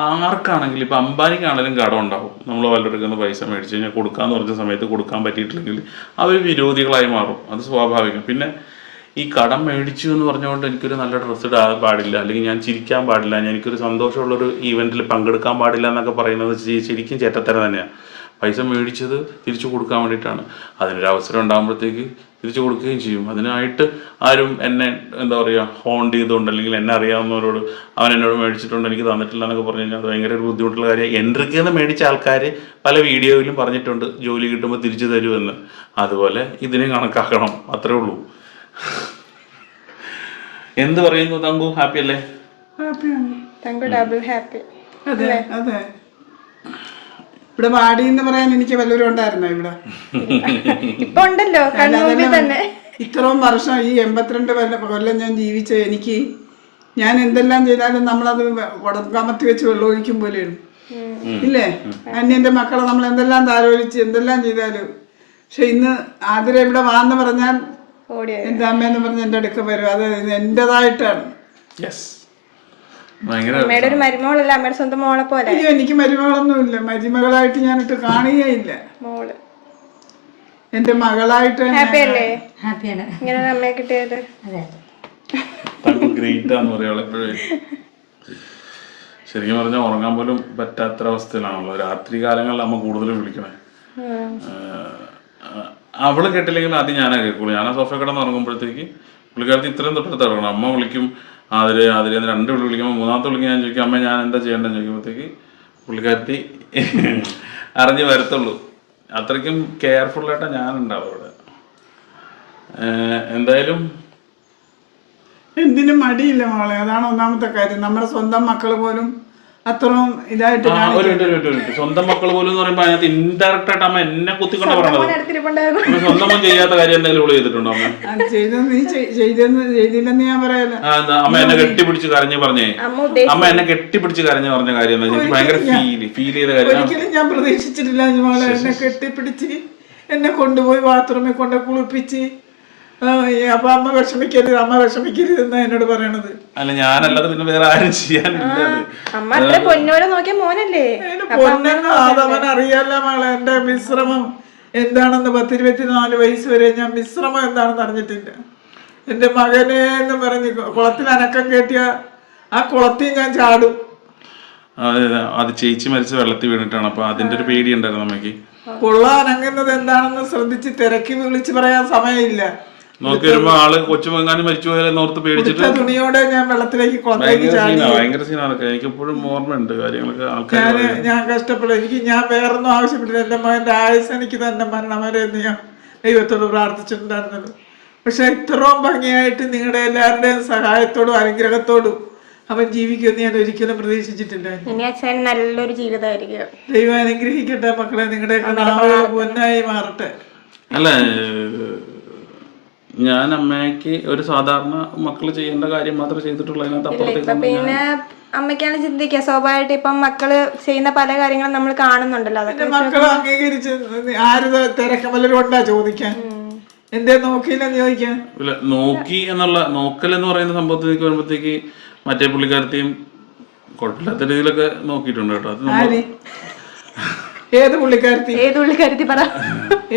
ആർക്കാണെങ്കിലും, ഇപ്പം അംബാനിക്കാണെങ്കിലും കടം ഉണ്ടാവും. നമ്മൾ വല്ലവർക്കുന്ന പൈസ മേടിച്ച് കഴിഞ്ഞാൽ കൊടുക്കാമെന്ന് പറഞ്ഞ സമയത്ത് കൊടുക്കാൻ പറ്റിയിട്ടില്ലെങ്കിൽ അവർ വിരോധികളായി മാറും, അത് സ്വാഭാവികം. പിന്നെ ഈ കടം മേടിച്ചു എന്ന് പറഞ്ഞുകൊണ്ട് എനിക്കൊരു നല്ല ഡ്രസ്സ് ഇടാൻ പാടില്ല, അല്ലെങ്കിൽ ഞാൻ ചിരിക്കാൻ പാടില്ല, എനിക്കൊരു സന്തോഷമുള്ളൊരു ഈവൻറ്റിൽ പങ്കെടുക്കാൻ പാടില്ല എന്നൊക്കെ പറയുന്നത് ശരിക്കും ചേട്ടത്തരം തന്നെയാണ്. പൈസ മേടിച്ചത് തിരിച്ചു കൊടുക്കാൻ വേണ്ടിയിട്ടാണ്. അതിനൊരു അവസരം ഉണ്ടാകുമ്പോഴത്തേക്ക് തിരിച്ചു കൊടുക്കുകയും ചെയ്യും. അതിനായിട്ട് ആരും എന്നെ എന്താ പറയുക ഹോണ്ട് ചെയ്തുകൊണ്ട്, അല്ലെങ്കിൽ എന്നെ അറിയാവുന്നവരോട് അവൻ എന്നോട് മേടിച്ചിട്ടുണ്ട് എനിക്ക് തന്നിട്ടില്ല എന്നൊക്കെ പറഞ്ഞു കഴിഞ്ഞാൽ അത് ഭയങ്കര ഒരു ബുദ്ധിമുട്ടുള്ള കാര്യം. എൻട്രിക്ക് നിന്ന് മേടിച്ച ആൾക്കാർ പല വീഡിയോയിലും പറഞ്ഞിട്ടുണ്ട് ജോലി കിട്ടുമ്പോൾ തിരിച്ചു തരുമെന്ന്. അതുപോലെ ഇതിനെ കണക്കാക്കണം, അത്രേ ഉള്ളൂ. എന്ത് പറയുന്നു തങ്കു, ഹാപ്പി അല്ലേ? അതെ അതെ. ഇവിടെ വാടി എന്ന് പറയാൻ എനിക്ക് വല്ലവരും ഉണ്ടായിരുന്നോ ഇവിടെ? ഇപ്പൊ ഉണ്ടല്ലോ, ഇത്രയും വർഷം ഈ 82 കൊല്ലം ഞാൻ ജീവിച്ച എനിക്ക്, ഞാൻ എന്തെല്ലാം ചെയ്താലും നമ്മളത് കമത്തി വെച്ച് വെള്ളം ഒഴിക്കും പോലെയാണ്, ഇല്ലേ? അന്യന്റെ മക്കളെ നമ്മൾ എന്തെല്ലാം താലോലിച്ച് എന്തെല്ലാം ചെയ്താലും. പക്ഷെ ഇന്ന് ആതിര ഇവിടെ വാന്ന് പറഞ്ഞാൽ എന്റെ അമ്മയെന്ന് പറഞ്ഞ് എന്റെ അടുക്ക വരും. അത് എന്റേതായിട്ടാണ്. അമ്മയുടെ ഒരു മരുമകളല്ല, അമ്മയുടെ സ്വന്തം മോളെ പോലെ. അയ്യോ, എനിക്ക് മരുമകളൊന്നുമില്ല, മരുമകളായിട്ട് ഞാനിട്ട് കാണുകയില്ല. മോള് എന്റെ മകളായിട്ട് ഇങ്ങനെ അമ്മയെ കിട്ടിയത് ശരിക്കും പറഞ്ഞാൽ ഉറങ്ങാൻ പോലും പറ്റാത്തൊരവസ്ഥയിലാണല്ലോ. രാത്രി കാലങ്ങളിൽ അമ്മ കൂടുതലും വിളിക്കണേ. അവള് കേട്ടില്ലെങ്കിൽ ആദ്യം ഞാനാ കേൾക്കുള്ളൂ. ഞാൻ ആ സോഫ കിടന്ന് ഉറങ്ങുമ്പോഴത്തേക്ക് പുള്ളിക്കാരത്തി ഇത്രയും തൊട്ടടുത്ത് ഇറങ്ങണം. അമ്മ വിളിക്കും, അതിന് 2 വിളി വിളിക്കുമ്പോൾ 3ാമത്തെ വിളിക്കും. ഞാൻ ചോദിക്കും അമ്മ ഞാൻ എന്താ ചെയ്യേണ്ടതെന്ന് ചോദിക്കുമ്പോഴത്തേക്ക് പുള്ളിക്കാരത്തി അറിഞ്ഞ് വരത്തുള്ളൂ. അത്രയ്ക്കും കെയർഫുള്ളായിട്ടാണ് ഞാനുണ്ടാവും അവിടെ. എന്തായാലും എന്തിനും മടിയില്ല മോളെ, അതാണ് ഒന്നാമത്തെ കാര്യം. നമ്മുടെ സ്വന്തം മക്കൾ പോലും അത്രയും ഇതായിട്ട് ഒരു മിനിറ്റ്, ഒരു മിനിറ്റ്. സ്വന്തം മക്കൾ പോലും എന്ന് പറയുമ്പോ അതിനകത്ത് ഇൻഡയറക്റ്റ് ആയിട്ട് അമ്മ എന്നെ കുത്തിക്കൊണ്ട പറയണത്. അമ്മ സ്വന്തം മോൻ ചെയ്യാത്ത കാര്യം എന്തെങ്കിലും ഇവിടെ ചെയ്തിട്ടുണ്ടോ അമ്മ? ചെയ്തില്ലെന്ന് ഞാൻ പറയല. അമ്മ എന്നെ കെട്ടിപ്പിടിച്ച് കരഞ്ഞ് പറഞ്ഞേ, അമ്മ എന്നെ കെട്ടിപ്പിടിച്ച് കരഞ്ഞ് പറഞ്ഞ കാര്യം എന്താ? എനിക്ക് ഭയങ്കര ഫീൽ ചെയ്ത കാര്യം. ഒരിക്കലും ഞാൻ പ്രതീക്ഷിച്ചിട്ടില്ല മോളെ എന്നെ കെട്ടിപ്പിടിച്ച് എന്നെ കൊണ്ടുപോയി ബാത്റൂമിൽ കൊണ്ട് കുളിപ്പിച്ച്. അപ്പൊ അമ്മ വിഷമിക്കരുത് എന്നാ എന്നോട് പറയണത്. അല്ല ഞാനല്ലാതെ പിന്നെ വേറെ ആരും ചെയ്യാനില്ല. അതവൻ അറിയാല്ല മോളെ. എന്റെ വിശ്രമം എന്താണെന്ന് 10-24 വയസ്സ് വരെ ഞാൻ വിശ്രമം എന്താണെന്ന് അറിഞ്ഞിട്ടില്ല. എന്റെ മകനെ എന്ന് പറഞ്ഞ് കുളത്തിൽ അനക്കം കേട്ടിയ ആ കുളത്തിൽ ഞാൻ ചാടും. അത് ചേച്ചി മരിച്ച വെള്ളത്തിൽ വീണിട്ടാണ്. അപ്പൊ അതിന്റെ ഒരു പേടി ഉണ്ടായിരുന്നു അമ്മയ്ക്ക്. കൊള്ള അനങ്ങുന്നത് എന്താണെന്ന് ശ്രദ്ധിച്ച് തിരക്കി വിളിച്ച് പറയാൻ സമയമില്ല. നോക്കി വരുമ്പോ ആള് കൊച്ചുമങ്ങാനും മരിച്ചു പോയാലും നോർത്ത് പേടിച്ചിട്ട് തുണിയോടെ ഞാൻ വെള്ളത്തിലേക്ക് ഭയങ്കര സീനാണ്. എനിക്ക് എപ്പോഴും ഓർമ്മയുണ്ട് കാര്യങ്ങളൊക്കെ. ഞാൻ കഷ്ടപ്പെടും. ഞാൻ വേറൊന്നും ആവശ്യപ്പെട്ടില്ല. എന്റെ മകന്റെ ആയുസ് എനിക്ക് തന്നെ മരണം വരെ എന്ന് ഞാൻ ദൈവത്തോട് പ്രാർത്ഥിച്ചിട്ടുണ്ടായിരുന്നല്ലോ. പക്ഷെ ഇത്രയും ഭംഗിയായിട്ട് നിങ്ങളുടെ എല്ലാവരുടെയും സഹായത്തോടും അനുഗ്രഹത്തോടും അവൻ ജീവിക്കുമെന്ന് ഞാൻ ഒരിക്കലും പ്രതീക്ഷിച്ചിട്ടില്ല. നല്ലൊരു ജീവിതമായിരിക്കും. ദൈവം അനുഗ്രഹിക്കട്ടെ മക്കളെ. നിങ്ങളുടെയൊക്കെ നാളുകൾ പൊന്നായി മാറട്ടെ. അല്ല ഞാൻ അമ്മയ്ക്ക് ഒരു സാധാരണ മക്കള് ചെയ്യേണ്ട കാര്യം മാത്രമേ ചെയ്തിട്ടുള്ളൂ. അതിനകത്ത് പിന്നെ അമ്മയ്ക്കാണ് ചിന്തിക്കുക സ്വാഭാവികമായിട്ട്. ഇപ്പം മക്കള് ചെയ്യുന്ന പല കാര്യങ്ങളും നമ്മൾ കാണുന്നുണ്ടല്ലോ. അതൊക്കെ മക്കളെ അംഗീകരിച്ച് ആര് തിരക്കം വല്ലവരും ഉണ്ടാ ചോദിക്കാൻ? എന്തേ നോക്കിയില്ലെന്ന് ചോദിക്കാൻ? ഇല്ല, നോക്കി എന്നുള്ള നോക്കൽ എന്ന് പറയുന്ന സംഭവത്തിലേക്ക് വരുമ്പോഴത്തേക്ക് മറ്റേ പുള്ളിക്കാരത്തെയും കുഴപ്പമില്ലാത്ത രീതിയിലൊക്കെ നോക്കിയിട്ടുണ്ട് കേട്ടോ. അത് ഏത് പുള്ളിക്കാരത്തി പറ.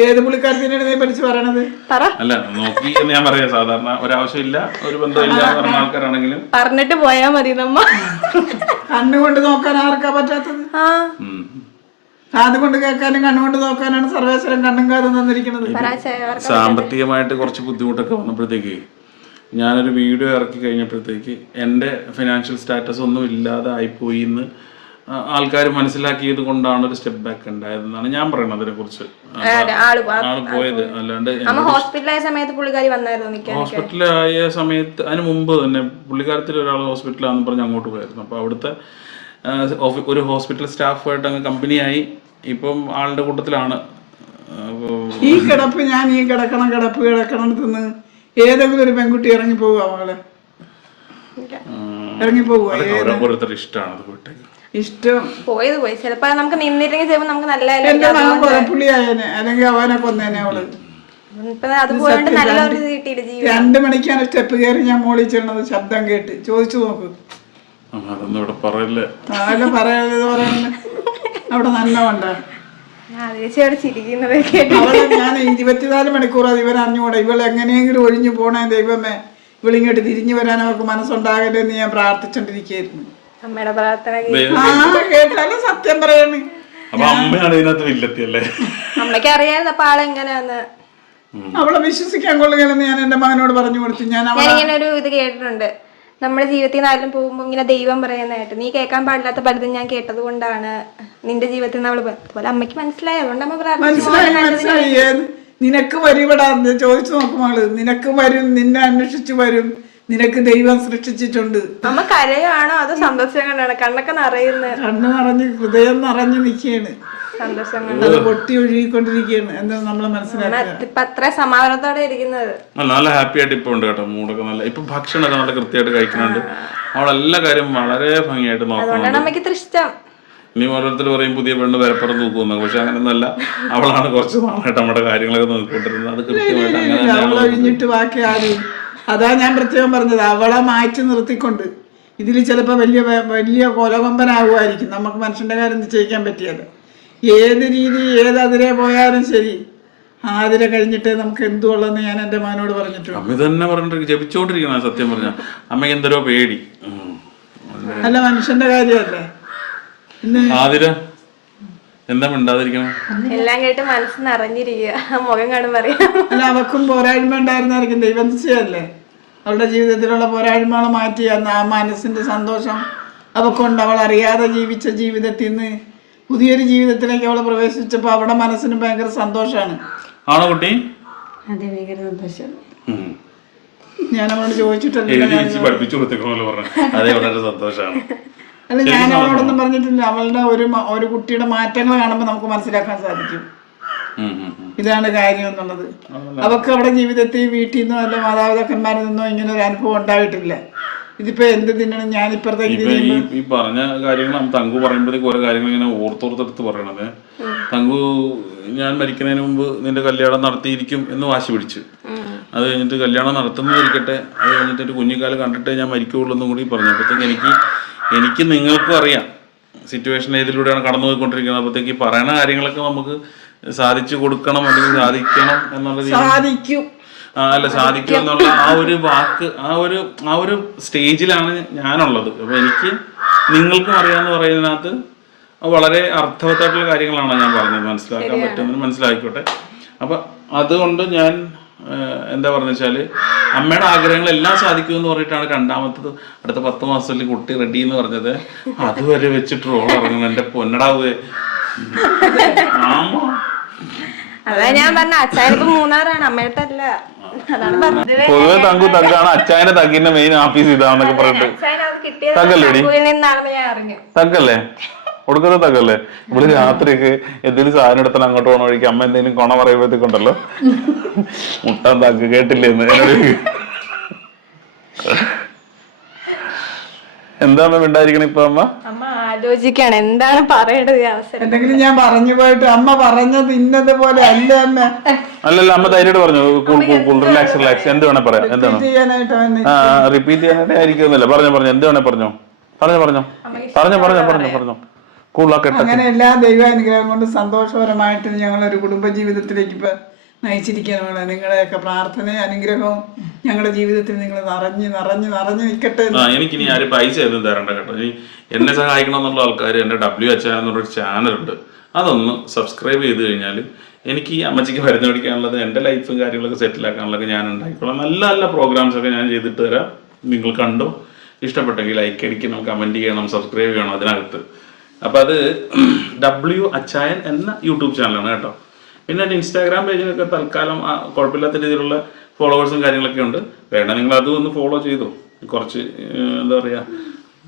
ഏത് പുള്ളിക്കാരത്തിനാണ് നീ പഠിച്ചു പറയണത്? അല്ല നോക്കി എന്ന് ഞാൻ പറയാം. സാധാരണ ഒരാവശ്യമില്ല, ഒരു ബന്ധമില്ല പറഞ്ഞ ആൾക്കാരാണെങ്കിലും പറഞ്ഞിട്ട് പോയാ മതി. നമ്മ കണ്ണുകൊണ്ട് നോക്കാൻ ആർക്കാ പറ്റാത്തത്? കാതുകൊണ്ട് കേൾക്കാനും കണ്ണുകൊണ്ട് നോക്കാനാണ് സർവേശ്വരൻ കണ്ണും കാതും തന്നിരിക്കുന്നത്. സാമ്പത്തികമായിട്ട് കുറച്ച് ബുദ്ധിമുട്ടൊക്കെ വന്നപ്പോഴത്തേക്ക് ഞാനൊരു വീഡിയോ ഇറക്കി കഴിഞ്ഞപ്പോഴത്തേക്ക് എൻ്റെ ഫിനാൻഷ്യൽ സ്റ്റാറ്റസ് ഒന്നും ഇല്ലാതെ ആയിപ്പോയി എന്ന് ആൾക്കാർ മനസ്സിലാക്കിയത് കൊണ്ടാണ് ഒരു സ്റ്റെപ്പ് ബാക്ക് ഉണ്ടായതെന്നാണ് ഞാൻ പറയുന്നത്. അതിനെ കുറിച്ച് ആള് പോയത് അല്ലാണ്ട് ഹോസ്പിറ്റലായ സമയത്ത് അതിന് മുമ്പ് തന്നെ പുള്ളിക്കാരത്തിൽ ഒരാൾ ഹോസ്പിറ്റലാന്ന് പറഞ്ഞ് അങ്ങോട്ട് പോയായിരുന്നു. അപ്പോൾ അവിടുത്തെ ഒരു ഹോസ്പിറ്റൽ സ്റ്റാഫായിട്ട് അങ്ങ് കമ്പനിയായി ഇപ്പം ആളുടെ കൂട്ടത്തിലാണ്. ഈ കിടപ്പ് ഞാൻ ഈ കിടക്കണത്തിന് ഏതെങ്കിലും ഒരു പെൺകുട്ടി ഇറങ്ങി പോവുക മകളെ? ഇറങ്ങി പോവുക? ഓരോരുത്തരുടെ ഇഷ്ടമാണ് അത്. പോയിട്ട് ഇഷ്ടം പോയത് പോയി. ചിലപ്പോ നമുക്ക് നിന്നില്ലെങ്കിൽ ചിലപ്പോ നമുക്ക് നല്ല എന്റെ മകൻ കൊലപ്പുള്ളിയായനെ അല്ലെങ്കിൽ അവനെ കൊന്നേനെ അവള്. 2 മണിക്കാണ് സ്റ്റെപ്പ് കയറി ഞാൻ മോളിൽ ചെല്ലണത്. ശബ്ദം കേട്ട് ചോദിച്ചു നോക്ക്. പറയല്ലേ പറയല്ലേ അവിടെ നല്ലവണ്ട. അവളെ ഞാൻ 24 മണിക്കൂർ അത് ഇവൻ അറിഞ്ഞുകൂടാ. ഇവളെ എങ്ങനെയെങ്കിലും ഒഴിഞ്ഞു പോണേ ദൈവമേ, ഇവളിങ്ങോട്ട് തിരിഞ്ഞു വരാൻ അവർക്ക് മനസ്സുണ്ടാകല്ലേ എന്ന് ഞാൻ പ്രാർത്ഥിച്ചോണ്ടിരിക്കുന്നു. അമ്മയുടെ പ്രാർത്ഥന കേട്ടാലും സത്യം പറയാണ്. അമ്മയ്ക്ക് അറിയായിരുന്നു അപ്പൊ ആളെങ്ങനെയാന്ന്. അവളെ വിശ്വസിക്കാൻ കൊള്ളുകയെന്ന് ഞാൻ എന്റെ മകനോട് പറഞ്ഞു കൊടുത്തു. ഞാനിങ്ങനെ ഒരു ഇത് കേട്ടിട്ടുണ്ട്. നമ്മുടെ ജീവിതത്തിൽ നിന്ന് ആരും പോകുമ്പോൾ ഇങ്ങനെ ദൈവം പറയുന്നതായിട്ട് നീ കേൾക്കാൻ പാടില്ലാത്ത പലതും ഞാൻ കേട്ടത് കൊണ്ടാണ് നിന്റെ ജീവിതത്തിൽ നിന്ന് അവള് അതുപോലെ അമ്മയ്ക്ക് മനസ്സിലായി. അതുകൊണ്ട് അമ്മ മനസ്സിലായി. നിനക്ക് വരിവിടാ ചോദിച്ചു നോക്കുമോള്. നിനക്ക് വരും, നിന്നെ അന്വേഷിച്ചു വരും. നിനക്ക് ദൈവം സൃഷ്ടിച്ചിട്ടുണ്ട്. അമ്മ കരയാണോ അതോ സന്തോഷം കൊണ്ടാണ്? കണ്ണൊക്കെ നിറയുന്നത്. കണ്ണ് നിറഞ്ഞ് ഹൃദയം നിറഞ്ഞു നിൽക്കുകയാണ്. സന്തോഷം പൊട്ടി ഒഴുകിക്കൊണ്ടിരിക്കുകയാണ്. എന്താ നമ്മളെ മനസ്സിലാക്കുക. അത്ര സമാധാനത്തോടെ ഇരിക്കുന്നത്. നല്ല ഹാപ്പി ആയിട്ട് ഇപ്പൊ ഉണ്ട് കേട്ടോ. മൂടൊക്കെ നല്ല ഇപ്പൊ ഭക്ഷണമൊക്കെ നല്ല കൃത്യമായിട്ട് കഴിക്കുന്നുണ്ട്. അവളെല്ലാ കാര്യം വളരെ ഭംഗിയായിട്ട് നോക്കുന്നുണ്ട്. അമ്മയ്ക്ക് ഇത്ര ഇഷ്ടം. ഇനി ഓരോരുത്തർ പറയും പുതിയ പെണ്ണ് വരപ്പുറം തൂക്കുന്നു. പക്ഷെ അങ്ങനെയൊന്നല്ല. അവളാണ് കുറച്ച് നാളായിട്ട് നമ്മുടെ കാര്യങ്ങളൊക്കെ നോക്കിക്കൊണ്ടിരുന്നത്. അത് കൃത്യമായിട്ട് അങ്ങനെ ഒഴിഞ്ഞിട്ട് ബാക്കി ആരും. അതാ ഞാൻ പ്രത്യേകം പറഞ്ഞത്. അവളെ മാറ്റി നിർത്തിക്കൊണ്ട് ഇതിൽ ചിലപ്പോൾ വലിയ കൊലകൊമ്പനാകുമായിരിക്കും. നമുക്ക് മനുഷ്യന്റെ കാര്യം നിശ്ചയിക്കാൻ പറ്റിയല്ലോ. ഏത് രീതി ഏത് അതിരെ പോയാലും ശരി, അതിരെ കഴിഞ്ഞിട്ട് നമുക്ക് എന്തുള്ളെന്ന് ഞാൻ എൻ്റെ മകനോട് പറഞ്ഞിട്ടുണ്ട്. അമ്മ തന്നെ പറഞ്ഞിട്ട് ജപിച്ചോണ്ടിരിക്കണ സത്യം പറഞ്ഞ അമ്മയ്ക്ക് എന്തോ പേടി. അല്ല മനുഷ്യന്റെ കാര്യമല്ലേ. എന്താ മിണ്ടാതിരിക്കണം? എല്ലാം കേട്ട് മനസ്സ് നിറഞ്ഞിരിക്കുക. മുഖം കാണുമ്പോ അറിയാം. അല്ല അവക്കും പോരായ്മ ഉണ്ടായിരുന്നായിരിക്കും. ദൈവം നിശ്ചയല്ലേ. അവളുടെ ജീവിതത്തിലുള്ള പോരായ്മകൾ മാറ്റി ആ മനസ്സിന്റെ സന്തോഷം അവക്കുണ്ട്. അവൾ അറിയാതെ ജീവിച്ച ജീവിതത്തിൽ നിന്ന് പുതിയൊരു ജീവിതത്തിലേക്ക് അവള് പ്രവേശിച്ചപ്പോ അവിടെ മനസ്സിന് ഭയങ്കര സന്തോഷമാണ്. ആണോ കുട്ടി? അതെ, ഭയങ്കര സന്തോഷം. ഞാൻ അവളോട് ചോദിച്ചിട്ടല്ലേ. അല്ല, ഞാൻ അവളോടൊന്നും പറഞ്ഞിട്ടില്ല. അവളുടെ ഒരു കുട്ടിയുടെ മാറ്റങ്ങൾ കാണുമ്പോൾ നമുക്ക് മനസ്സിലാക്കാൻ സാധിക്കും ഇതാണ് കാര്യം എന്നുള്ളത്. അവർക്ക് അവിടെ ജീവിതത്തിൽ വീട്ടിൽ നിന്നോ അല്ല മാതാപിതാക്കന്മാരിൽ നിന്നോ ഇങ്ങനെ ഒരു അനുഭവം ഉണ്ടായിട്ടില്ല. ഇതിപ്പോ എന്ത് തിന്നണം ഞാൻ ഇപ്പുറത്തേക്ക് ഈ പറഞ്ഞ കാര്യങ്ങൾ തങ്കു പറയുമ്പോഴേക്ക് ഓരോ കാര്യങ്ങൾ ഇങ്ങനെ ഓർത്തെടുത്ത് പറയണത്. തങ്കു ഞാൻ മരിക്കുന്നതിന് മുമ്പ് നിന്റെ കല്യാണം നടത്തിയിരിക്കും എന്ന് വാശി പിടിച്ചു. അത് കഴിഞ്ഞിട്ട് കല്യാണം നടത്തുന്നതിരിക്കട്ടെ, അത് കഴിഞ്ഞിട്ട് ഒരു കുഞ്ഞിക്കാലം കണ്ടിട്ടേ ഞാൻ മരിക്കുള്ളൂ എന്നും കൂടി പറഞ്ഞപ്പോഴത്തേക്ക് എനിക്ക് നിങ്ങൾക്കും അറിയാം സിറ്റുവേഷൻ ഏതിലൂടെയാണ് കടന്നു പോയിക്കൊണ്ടിരിക്കുന്നത്. അപ്പോഴത്തേക്ക് പറയുന്ന കാര്യങ്ങളൊക്കെ നമുക്ക് സാധിച്ചു കൊടുക്കണം അല്ലെങ്കിൽ സാധിക്കണം എന്നുള്ള സാധിക്കും സാധിക്കും എന്നുള്ള ആ ഒരു വാക്ക് ആ ഒരു സ്റ്റേജിലാണ് ഞാനുള്ളത്. അപ്പൊ എനിക്ക് നിങ്ങൾക്കും അറിയാന്ന് പറയുന്നതിനകത്ത് വളരെ അർത്ഥവത്തായിട്ടുള്ള കാര്യങ്ങളാണ് ഞാൻ പറഞ്ഞത്. മനസ്സിലാക്കാൻ പറ്റുന്നത് മനസ്സിലാക്കിക്കോട്ടെ. അപ്പൊ അതുകൊണ്ട് ഞാൻ എന്താ പറഞ്ഞ വെച്ചാല് അമ്മയുടെ ആഗ്രഹങ്ങളെല്ലാം സാധിക്കുമെന്ന് പറഞ്ഞിട്ടാണ് രണ്ടാമത്തത് അടുത്ത 10 മാസത്തിൽ കുട്ടി റെഡി എന്ന് പറഞ്ഞത്. അതുവരെ വെച്ചിട്ട് റോൾ ഇറങ്ങുന്നു. എന്റെ പൊന്നടാവേ. അതാ ഞാൻ പറഞ്ഞ അച്ഛനിപ്പോ മൂന്നാറാണ്, അമ്മയുടെ അല്ല. പൊതുവെ തങ്കാണ് അച്ചായന്റെ തങ്കിന്റെ മെയിൻ ആഫീസ് ഇതാന്നൊക്കെ പറഞ്ഞിട്ട് തങ്കല്ലേ കൊടുക്കുന്ന തങ്കല്ലേ. ഇവിടെ രാത്രിയൊക്കെ എന്തെങ്കിലും സാധനം എടുത്താൽ അങ്ങോട്ട് പോകണ വഴിക്ക് അമ്മ എന്തെങ്കിലും കൊണ പറയുമ്പോഴത്തേക്കുണ്ടല്ലോ മുട്ടാൻ തങ്ക് കേട്ടില്ലേന്ന് എന്താണ് മിണ്ടായിരിക്കണ ഇപ്പൊ അമ്മ ആലോചിക്കാണ് എന്താണ് പറയേണ്ടത്. എന്തെങ്കിലും ഞാൻ പറഞ്ഞു പോയിട്ട് അമ്മ പറഞ്ഞത് ഇന്നത് പോലെ അല്ല അമ്മ. അല്ലല്ല അമ്മ ധൈര്യമായിട്ട് പറഞ്ഞു റിലാക്സ് എന്ത് വേണേ പറയാം. എന്താണ് റിപ്പീറ്റ് ചെയ്യാനായിട്ട് ആയിരിക്കുന്നില്ല. പറഞ്ഞോ എന്ത് വേണേ പറഞ്ഞോ അങ്ങനെ എല്ലാ ദൈവാനുഗ്രഹം കൊണ്ട് സന്തോഷപരമായിട്ട് ഞങ്ങളൊരു കുടുംബ ജീവിതത്തിലേക്ക് ഇപ്പൊ നയിച്ചിരിക്കാനാണ്. നിങ്ങളുടെയൊക്കെ പ്രാർത്ഥനയും അനുഗ്രഹവും ഞങ്ങളുടെ ജീവിതത്തിൽ നിങ്ങൾ നിറഞ്ഞു നിൽക്കട്ടെ. എനിക്കിനി ആരും പൈസ ഒന്നും തരണ്ട കേട്ടോ. എന്നെ സഹായിക്കണം എന്നുള്ള ആൾക്കാർ എൻ്റെ WH എന്നുള്ളൊരു ചാനലുണ്ട്, അതൊന്ന് സബ്സ്ക്രൈബ് ചെയ്ത് കഴിഞ്ഞാൽ എനിക്ക് ഈ അമ്മച്ചിക്ക് മരുന്ന് മേടിക്കാനുള്ളത് എൻ്റെ ലൈഫും കാര്യങ്ങളൊക്കെ സെറ്റിലാക്കാനുള്ളതൊക്കെ ഞാൻ ഉണ്ടാക്കിക്കോളാം. നല്ല നല്ല പ്രോഗ്രാംസ് ഒക്കെ ഞാൻ ചെയ്തിട്ട് തരാം. നിങ്ങൾ കണ്ടോ, ഇഷ്ടപ്പെട്ടെങ്കിൽ ലൈക്ക് അടിക്കണം, കമൻറ്റ് ചെയ്യണം, സബ്സ്ക്രൈബ് ചെയ്യണം അതിനകത്ത്. അപ്പം അത് WH എന്ന യൂട്യൂബ് ചാനലാണ് കേട്ടോ. പിന്നെ എൻ്റെ ഇൻസ്റ്റാഗ്രാം പേജിലൊക്കെ തൽക്കാലം കുഴപ്പമില്ലാത്ത രീതിയിലുള്ള ഫോളോവേഴ്സും കാര്യങ്ങളൊക്കെ ഉണ്ട്. വേണ്ട നിങ്ങൾ അതും ഒന്ന് ഫോളോ ചെയ്തു. കുറച്ച് എന്താ പറയുക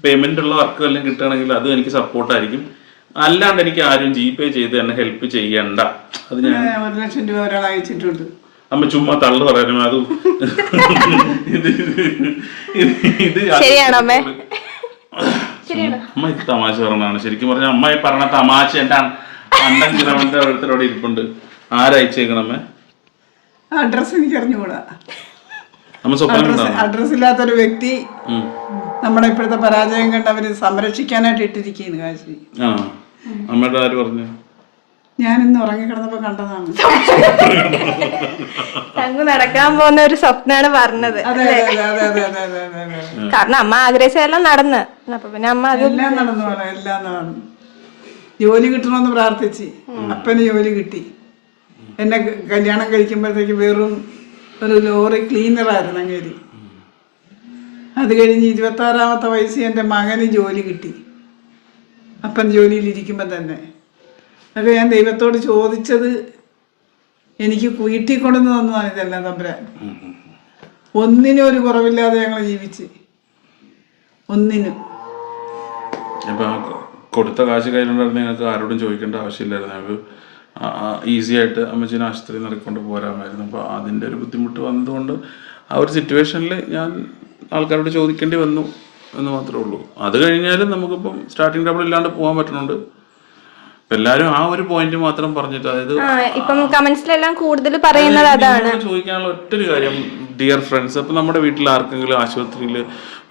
പേയ്മെൻ്റ് ഉള്ള വർക്ക് എല്ലാം കിട്ടുകയാണെങ്കിൽ അതും എനിക്ക് സപ്പോർട്ടായിരിക്കും. അല്ലാണ്ട് എനിക്ക് ആരും GPay ചെയ്ത് എന്നെ ഹെൽപ്പ് ചെയ്യണ്ട. അത് ഞാൻ 1 ലക്ഷം രൂപ ഒരാൾ അയച്ചിട്ടുണ്ട്. അമ്മ ചുമ്മാ തള്ളു പറയാനും അത് അമ്മ ഇത് തമാശ പറഞ്ഞാണ്. ശരിക്കും പറഞ്ഞ അമ്മ ഈ പറഞ്ഞ തമാശ എൻ്റെ അണ്ടൻ കിലോമീറ്റർ ഓരോരുത്തരോട് ഇരിപ്പുണ്ട്. ആരയച്ചേക്കണമ്മേ? അഡ്രസ് എനിക്ക് അറിഞ്ഞുകൂടാ. അഡ്രസ് ഇല്ലാത്തൊരു വ്യക്തി നമ്മുടെ ഇപ്പോഴത്തെ പരാജയം കണ്ട് അവര് സംരക്ഷിക്കാനായിട്ട് ഇട്ടിരിക്കുന്നു കാശി. അമ്മയുടെ ആര് പറഞ്ഞു? ഞാൻ ഇന്ന് ഉറങ്ങിക്കിടന്നപ്പോ കണ്ടതാണ്. നടക്കാൻ പോകുന്ന ഒരു സ്വപ്നാണ് പറഞ്ഞത്. കാരണം അമ്മ ആഗ്രഹിച്ചതെല്ലാം നടന്ന്. അപ്പൊ പിന്നെ അമ്മ എല്ലാം നടന്നു. ജോലി കിട്ടണമെന്ന് പ്രാർത്ഥിച്ച് അപ്പന് ജോലി കിട്ടി. എന്നെ കല്യാണം കഴിക്കുമ്പോഴത്തേക്ക് വെറും ഒരു ലോറി ക്ലീനറായിരുന്നു അങ്ങേരി. അത് കഴിഞ്ഞ് 26-ാമത്തെ വയസ്സിൽ എൻ്റെ മകന് ജോലി കിട്ടി. അപ്പൻ ജോലിയിലിരിക്കുമ്പോൾ തന്നെ അതൊക്കെ ഞാൻ ദൈവത്തോട് ചോദിച്ചത് എനിക്ക് വീട്ടിൽ കൊണ്ടുവന്ന് തന്നതാണ് ഇതെല്ലാം തമ്പുരാൻ. ഒന്നിനും ഒരു കുറവില്ലാതെ ഞങ്ങൾ ജീവിച്ച്. ഒന്നിനും കൊടുത്ത കാശ് കയ്യിലുണ്ടായിരുന്നു. ഞങ്ങൾക്ക് ആരോടും ചോദിക്കേണ്ട ആവശ്യമില്ലായിരുന്നു. ഞങ്ങൾക്ക് ഈസി ആയിട്ട് അമ്മച്ചീനെ ആശുപത്രിയിൽ നടക്കൊണ്ട് പോരാമായിരുന്നു. അപ്പോൾ അതിൻ്റെ ഒരു ബുദ്ധിമുട്ട് വന്നതുകൊണ്ട് ആ ഒരു സിറ്റുവേഷനിൽ ഞാൻ ആൾക്കാരോട് ചോദിക്കേണ്ടി വന്നു എന്ന് മാത്രമേ ഉള്ളൂ. അത് കഴിഞ്ഞാലും നമുക്കിപ്പം സ്റ്റാർട്ടിങ് ട്രബിൾ ഇല്ലാണ്ട് പോകാൻ പറ്റുന്നുണ്ട്. എല്ലാരും ആ ഒരു പോയിന്റ് മാത്രം പറഞ്ഞിട്ട്, അതായത് ഇപ്പം കമന്റ്സിലെല്ലാം കൂടുതൽ പറയുന്നത് അതാണ്. ചോദിക്കാനുള്ള ഒറ്റൊരു കാര്യം, ഡിയർ ഫ്രണ്ട്സ്, അപ്പം നമ്മുടെ വീട്ടിൽ ആർക്കെങ്കിലും ആശുപത്രിയിൽ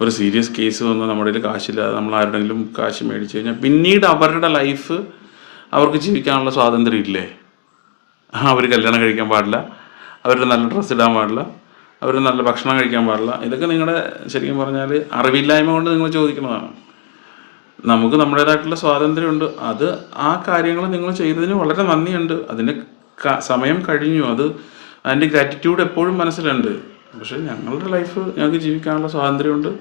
ഒരു സീരിയസ് കേസ് വന്ന് നമ്മുടെ കയ്യിൽ കാശില്ലാതെ നമ്മൾ ആരുടെങ്കിലും കാശ് മേടിച്ചു കഴിഞ്ഞാൽ പിന്നീട് അവരുടെ ലൈഫ് അവർക്ക് ജീവിക്കാനുള്ള സ്വാതന്ത്ര്യം ഇല്ലേ? അവർ കല്യാണം കഴിക്കാൻ പാടില്ല, അവർ നല്ല ഡ്രസ്സ് ഇടാൻ പാടില്ല, അവർ നല്ല ഭക്ഷണം കഴിക്കാൻ പാടില്ല. ഇതൊക്കെ നിങ്ങളുടെ ശരിക്കും പറഞ്ഞാൽ അറിവില്ലായ്മ കൊണ്ട് നിങ്ങൾ ചോദിക്കുന്നതാണ്. നമുക്ക് നമ്മുടേതായിട്ടുള്ള സ്വാതന്ത്ര്യമുണ്ട്. അത് ആ കാര്യങ്ങൾ നിങ്ങൾ ചെയ്തതിന് വളരെ നന്ദിയുണ്ട്. അതിൻ്റെ സമയം കഴിഞ്ഞു. അതിൻ്റെ ഗ്രാറ്റിറ്റ്യൂഡ് എപ്പോഴും മനസ്സിലുണ്ട്. പക്ഷേ ഞങ്ങളുടെ ലൈഫ് ഞങ്ങൾക്ക് ജീവിക്കാനുള്ള സ്വാതന്ത്ര്യമുണ്ട്.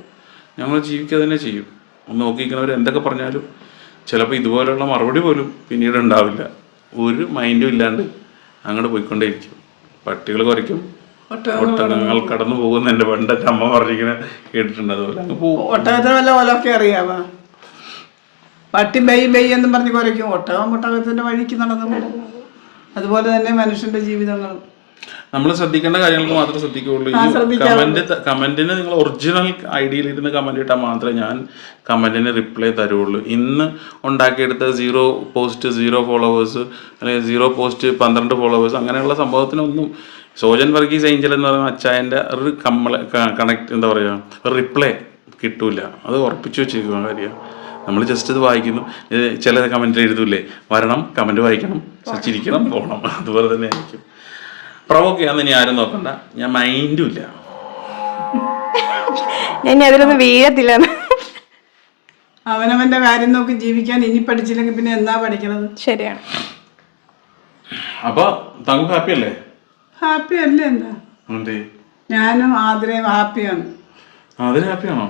ഞങ്ങൾ ജീവിക്കുക തന്നെ ചെയ്യും. ഒന്ന് നോക്കിയിരിക്കുന്നവർ എന്തൊക്കെ പറഞ്ഞാലും ചിലപ്പോൾ ഇതുപോലെയുള്ള മറുപടി പോലും പിന്നീട് ഉണ്ടാവില്ല. ഒരു മൈൻഡും ഇല്ലാണ്ട് അങ്ങോട്ട് പോയിക്കൊണ്ടേയിരിക്കും. പട്ടികൾ കുറയ്ക്കും, ഒട്ടകങ്ങൾ കടന്നു പോകുന്ന എൻ്റെ പണ്ടത്തെ അമ്മ പറഞ്ഞിങ്ങനെ കേട്ടിട്ടുണ്ട്. അതുപോലെ അങ്ങ് പോകും. ഒട്ടകത്തെ വല്ല ഓലൊക്കെ അറിയാമോ? പട്ടി ബൈ ബൈ എന്നും പറഞ്ഞ് കുറയ്ക്കും, ഒട്ടകത്തിന്റെ വഴിക്ക് നടന്നു പോകും. അതുപോലെ തന്നെ മനുഷ്യന്റെ ജീവിതങ്ങളും നമ്മൾ ശ്രദ്ധിക്കേണ്ട കാര്യങ്ങൾക്ക് മാത്രമേ ശ്രദ്ധിക്കുകയുള്ളൂ. ഈ കമന്റിന് നിങ്ങൾ ഒറിജിനൽ ഐഡിയയിൽ ഇരുന്ന് കമന്റ് ഇട്ടാൽ മാത്രമേ ഞാൻ കമന്റിന് റിപ്ലൈ തരുള്ളൂ. ഇന്ന് ഉണ്ടാക്കിയെടുത്ത 0 പോസ്റ്റ് 0 ഫോളോവേഴ്സ് അല്ലെങ്കിൽ 0 പോസ്റ്റ് 12 ഫോളോവേഴ്സ് അങ്ങനെയുള്ള സംഭവത്തിനൊന്നും സോജൻ വർഗീസ് ഏഞ്ചൽ എന്ന് പറയുന്ന അച്ചായൻ്റെ ഒരു കണക്ട് എന്താ പറയുക, ഒരു റിപ്ലൈ കിട്ടൂല. അത് ഉറപ്പിച്ചു വെച്ചിരിക്കുന്ന കാര്യമാണ്. നമ്മൾ ജസ്റ്റ് ഇത് വായിക്കുന്നു. ചില കമന്റിൽ എഴുതൂലേ, വരണം, കമന്റ് വായിക്കണം, ചിരിക്കണം, പോകണം. അതുപോലെ തന്നെ ആയിരിക്കും. പ്രൊവോക്ക് ചെയ്യാന്ന് ഇനി ആരും നോക്കണ്ട, ഞാൻ മൈൻഡും ഇല്ല. ഞാൻ അതിലൊന്നും വീഴത്തില്ല. അവനവന്റെ കാര്യം നോക്കി ജീവിക്കാൻ ഇനി പഠിച്ചില്ലെങ്കിൽ പിന്നെ എന്താ പഠിക്കണത്? ശരിയാണ്. അപ്പൊ തങ്കു ഹാപ്പി അല്ലേ? ഹാപ്പി അല്ലേ? എന്താ, ഞാനും ആതിരയും ഹാപ്പിയാണ്. ആതിര ഹാപ്പിയാണോ?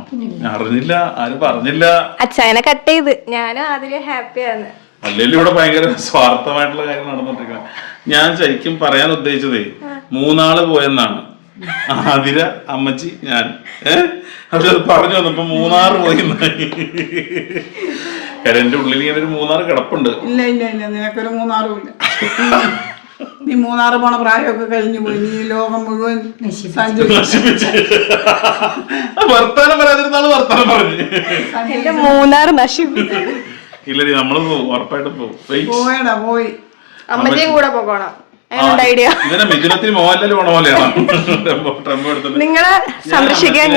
അറിഞ്ഞില്ല, ആരും പറഞ്ഞില്ല. അച്ഛനെ കട്ട് ചെയ്ത് ഞാനും ആതിര ഹാപ്പിയാണ്. അല്ലെങ്കിൽ ഇവിടെ ഭയങ്കര സ്വാർത്ഥമായിട്ടുള്ള കാര്യം നടന്നുകൊണ്ടിരിക്കണം. ഞാൻ ശരിക്കും പറയാൻ ഉദ്ദേശിച്ചതേ 3 ആള് പോയെന്നാണ്. ആതിര, അമ്മച്ചി, ഞാൻ. പക്ഷെ അത് പറഞ്ഞു വന്നപ്പോ 3 പോയി. എന്റെ ഉള്ളിൽ ഇങ്ങനെ ഒരു 3 കിടപ്പുണ്ട്. ഇല്ല ഇല്ല ഇല്ല, നിനക്കൊരു 3 ഇല്ല. നീ 3 പോണ പ്രായമൊക്കെ കഴിഞ്ഞു പോയി. നീ ലോകം മുഴുവൻ വർത്താനം പറയാതിരുന്നാള് വർത്താനം പറഞ്ഞു. എന്റെ 3 നശിപ്പിച്ചു. ഇല്ലടി, നമ്മള് പോകും, ഉറപ്പായിട്ടും പോകും. പോയടാ, പോയി. അമ്മച്ചയും കൂടെ പോകണം. ഐഡിയ ഇതിനെ മിഥുനത്തിൽ മോഹൻലാൽ പോണ പോലെയാണ്. നിങ്ങളെ സംരക്ഷിക്കാൻ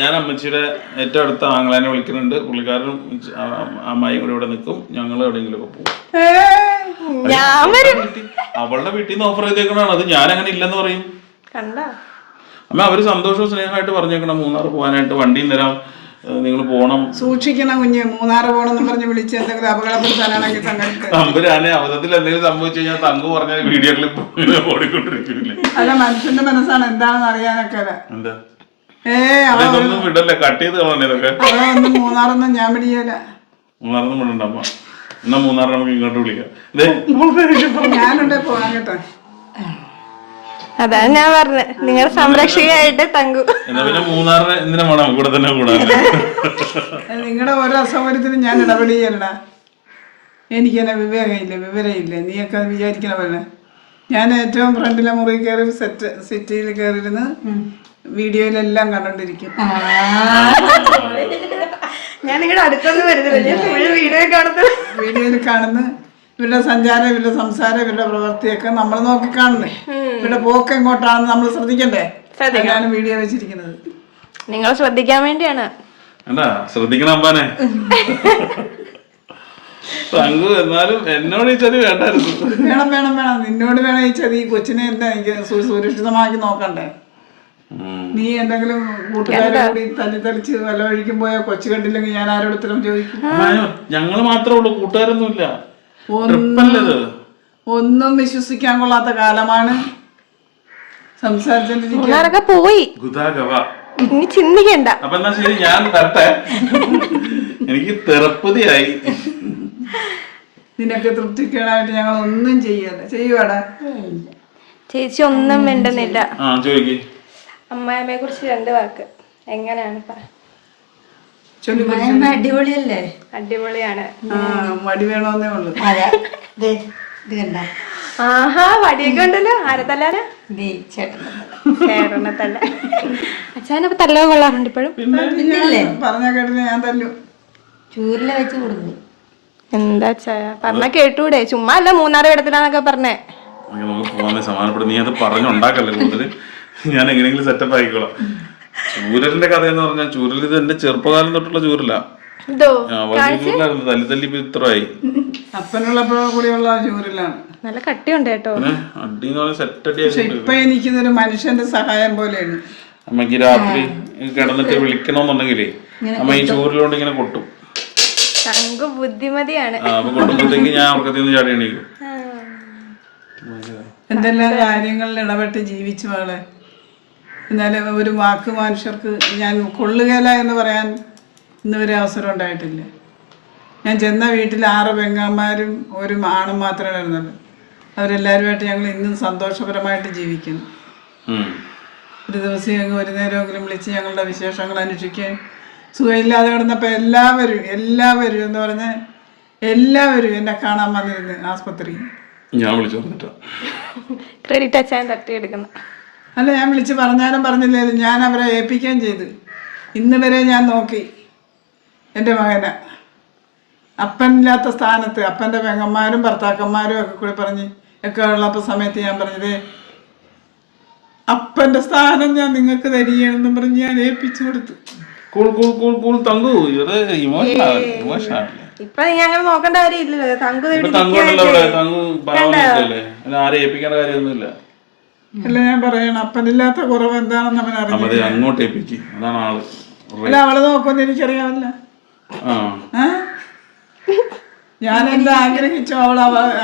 ഞാൻ അമ്മച്ചിയുടെ ഏറ്റവും അടുത്ത ആങ്ങളെനെ വിളിക്കുന്നുണ്ട്. പുള്ളിക്കാരനും അമ്മായി കൂടെ ഇവിടെ നിൽക്കും. ഞങ്ങൾ എവിടെയെങ്കിലും ഒക്കെ പോകും. അവളുടെ വീട്ടിൽ നിന്ന് ഓഫർ ചെയ്തേക്കണാണ് അത്. ഞാൻ അങ്ങനെ ഇല്ലെന്ന് പറയും. അമ്മ അവര് സന്തോഷവും സ്നേഹമായിട്ട് പറഞ്ഞേക്കണം 3 പോകാനായിട്ട്, വണ്ടിയും തരാം, നിങ്ങൾ പോണം. സൂക്ഷിക്കണം കുഞ്ഞ്. 3 പോണെന്ന് പറഞ്ഞ് വിളിച്ച് എന്തെങ്കിലും അപകടപ്പെടുത്താനാണെങ്കിൽ തമ്പുരാനെ അവസരത്തിൽ എന്തെങ്കിലും സംഭവിച്ചു കഴിഞ്ഞാൽ തങ്കു പറഞ്ഞ വീഡിയോ ക്ലിപ്പ് ഓടിക്കൊണ്ടിരിക്കില്ലേ? അല്ല, മനുഷ്യന്റെ മനസ്സാണ് എന്താണെന്ന് അറിയാനൊക്കെ. എന്താ ഇതൊന്നും വിടല്ലേ, കട്ട് ചെയ്ത് കളഞ്ഞ ഇതൊക്കെ. ഒന്നും 3 ഞാൻ പിടിയല്ല. 3 വിടണ്ടമ്മ. എന്നാ 3 നമുക്ക് ഇങ്ങോട്ട് വിളിക്കാം. ഞാനുണ്ടേ പോകാൻ കേട്ടോ. അതാണ് ഞാൻ പറഞ്ഞത്, നിങ്ങളുടെ സംരക്ഷകയായിട്ട് തങ്കു. എന്നാ പിന്നെ 3 എന്തിനാ വേണം കൂടെ തന്നെ കൂടാൻ? നിങ്ങളുടെ ഓരോ അസൗകര്യത്തിനും ഞാൻ ഇടപെടിയല്ല. എനിക്കെന്നെ വിവരമില്ല. നീയൊക്കെ അത് വിചാരിക്കണ പോലെ. ഞാൻ ഏറ്റവും ഫ്രണ്ടിലെ മുറി കയറി സിറ്റിയിൽ കയറിയിരുന്ന് വീഡിയോയിലെല്ലാം കണ്ടോണ്ടിരിക്കും. ഞാൻ നിങ്ങളുടെ അടുത്തൊന്നും വരുന്നില്ല, വീഡിയോയിൽ കാണുന്നു. ഇവരുടെ സഞ്ചാരം, ഇവരുടെ സംസാരം, ഇവരുടെ പ്രവൃത്തിയൊക്കെ നമ്മൾ നോക്കി കാണുന്നേ. ഇവരുടെ പോക്ക് എങ്ങോട്ടാണെന്ന് നമ്മൾ ശ്രദ്ധിക്കണ്ടേ? ഞാൻ വീഡിയോ വെച്ചിരിക്കുന്നത് നിങ്ങൾ ശ്രദ്ധിക്കാൻ വേണ്ടിയാണ്. ശ്രദ്ധിക്കണം അമ്പാനെ. തങ്കു എന്നാലും എന്നോട് ഈ ചതി വേണ്ടായിരുന്നു. വേണം വേണം വേണം, നിന്നോട് വേണം ഈ ചതി. കൊച്ചിനെ എന്താ എനിക്ക് സുരക്ഷിതമാക്കി നോക്കണ്ടേ? നീ എന്തെങ്കിലും കൂട്ടുകാരെ കൂടി തല്ലിത്തലിച്ച് വല്ല വഴിക്കും പോയാ കൊച്ചു കണ്ടില്ലെങ്കിൽ ഞാൻ ആരോട് ഉത്തരം ചോദിക്കും? ഞങ്ങള് മാത്രമേ ഉള്ളൂ, കൂട്ടുകാരൊന്നുമില്ല. ഒന്നും വിശ്വസിക്കാൻ കൊള്ളാത്ത കാലമാണ്. സംസാരിച്ചോണ്ടിരിക്കുക പോയി. ഇനി ചിന്തിക്കണ്ട. അപ്പൊ എന്നാ ശരി, ഞാൻ തരട്ടെ. എനിക്ക് തെറപ്പതിയായി. നിനക്ക് തൃപ്തിക്കേടായിട്ട് ഞങ്ങൾ ഒന്നും ചെയ്യല്ല. ചെയ്യുവാടാ ചേച്ചി? ഒന്നും വേണ്ടുന്നില്ല. അമ്മായിമ്മയെ കുറിച്ച് 2 വാക്ക്. എങ്ങനെയാണ്? അടിപൊളിയല്ലേ? അടിപൊളിയാണ്. വടി വേണമെന്നേ ഉള്ളൂ. ആഹാ, വടിയൊക്കെ ഉണ്ടല്ലോ. ആരെ തല്ലാനാ? ചേട്ടനെ തല്ല. അച്ഛനപ്പൊ തല്ലാൻ കൊള്ളാറുണ്ട് ഇപ്പോഴും? പറഞ്ഞ കേട്ടില്ല, ഞാൻ തല്ലു. ചൂരില വെച്ച് കൊടുക്കും. എന്താ പറഞ്ഞ കേട്ടൂടെ? ചുമ്മാ അല്ല 3 കിടത്തിലാന്നൊക്കെ പറഞ്ഞേ. സമാനപ്പെടും. നീ അത് പറഞ്ഞുണ്ടാക്കല്ലേ കൂടുതൽ. ഞാൻ എങ്ങനെയെങ്കിലും സെറ്റപ്പ് ആയിക്കോളാം. ചൂരലിന്റെ കഥ എന്ന് പറഞ്ഞാൽ, ചൂരൽ ഇത് എന്റെ ചെറുപ്പകാലം തൊട്ടുള്ള ചൂരലാ. ചൂരലായിരുന്നു. തല്ലി തല്ലി ഇത്രയായി. അപ്പനുള്ളപ്പോഴും കൂടിയുള്ള ചൂരലാണ്. നല്ല കട്ടിയുണ്ട് കേട്ടോ. അടിന്ന് പറഞ്ഞ സെറ്റ് അടി. ഇപ്പൊ എനിക്കിതൊരു മനുഷ്യന്റെ സഹായം പോലെയാണ്. അമ്മക്ക് രാത്രി കിടന്നിട്ട് വിളിക്കണമെന്നുണ്ടെങ്കിലേ അമ്മ ഈ ചൂരിലോണ്ട് ഇങ്ങനെ കൊട്ടും. ബുദ്ധിമതിയാണ്. അപ്പൊ കൊട്ടുമ്പോഴത്തേക്ക് ഞാൻ ഉറക്കത്തിൽ നിന്ന് ചാടി എണീക്കും. എന്തെല്ലാം കാര്യങ്ങളിൽ ഇടപെട്ട് ജീവിച്ചു മകളെ. എന്നാലും ഒരു വാക്ക് മനുഷ്യർക്ക് ഞാൻ കൊള്ളുകയില്ല എന്ന് പറയാൻ ഇന്നുവരെ അവസരം ഉണ്ടായിട്ടില്ല. ഞാൻ ചെന്ന വീട്ടിൽ 6 പെങ്ങന്മാരും 1 ആണും മാത്രമേ വരുന്നുള്ളൂ. അവരെല്ലാവരുമായിട്ട് ഞങ്ങൾ ഇന്നും സന്തോഷപരമായിട്ട് ജീവിക്കുന്നു. ഒരു ദിവസം ഒരു നേരമെങ്കിലും വിളിച്ച് ഞങ്ങളുടെ വിശേഷങ്ങൾ അന്വേഷിക്കുകയും, സുഖമില്ലാതെ കിടന്നപ്പോൾ എല്ലാവരും എന്ന് പറഞ്ഞ് എല്ലാവരും എന്നെ കാണാൻ വന്നിരുന്നു ആസ്പത്രി. ഞാൻ വിളിച്ചു പറഞ്ഞിട്ടാ. ക്രെഡിറ്റ് അച്ഛൻ തട്ടിയെടുക്കുന്നു. അല്ല, ഞാൻ വിളിച്ച് പറഞ്ഞാലും പറഞ്ഞില്ലേലും ഞാൻ അവരെ ഏൽപ്പിക്കുകയും ചെയ്തു. ഇന്ന് വരെ ഞാൻ നോക്കി എൻ്റെ മകനെ. അപ്പനില്ലാത്ത സ്ഥാനത്ത് അപ്പൻ്റെ പെങ്ങന്മാരും ഭർത്താക്കന്മാരും ഒക്കെ കൂടി പറഞ്ഞ് ഒക്കെ ഉള്ളപ്പോൾ സമയത്ത് ഞാൻ പറഞ്ഞത് അപ്പൻ്റെ സ്ഥാനം ഞാൻ നിങ്ങൾക്ക് തരികയാണെന്നും പറഞ്ഞ് ഞാൻ ഏൽപ്പിച്ചു കൊടുത്തു. ഇപ്പൊ ഞങ്ങൾ നോക്കേണ്ട കാര്യമില്ലല്ലോ. തങ്കു അല്ല, ഞാൻ പറയണം അപ്പനില്ലാത്ത കുറവ് എന്താണെന്ന് അവൻ അറിയാം. അങ്ങോട്ട് ഏൽപ്പിക്കും. അതാണ് ആള്. അല്ല, അവളെ നോക്കുമെന്ന് എനിക്കറിയാമല്ല. ഞാൻ എന്താ ആഗ്രഹിച്ചോ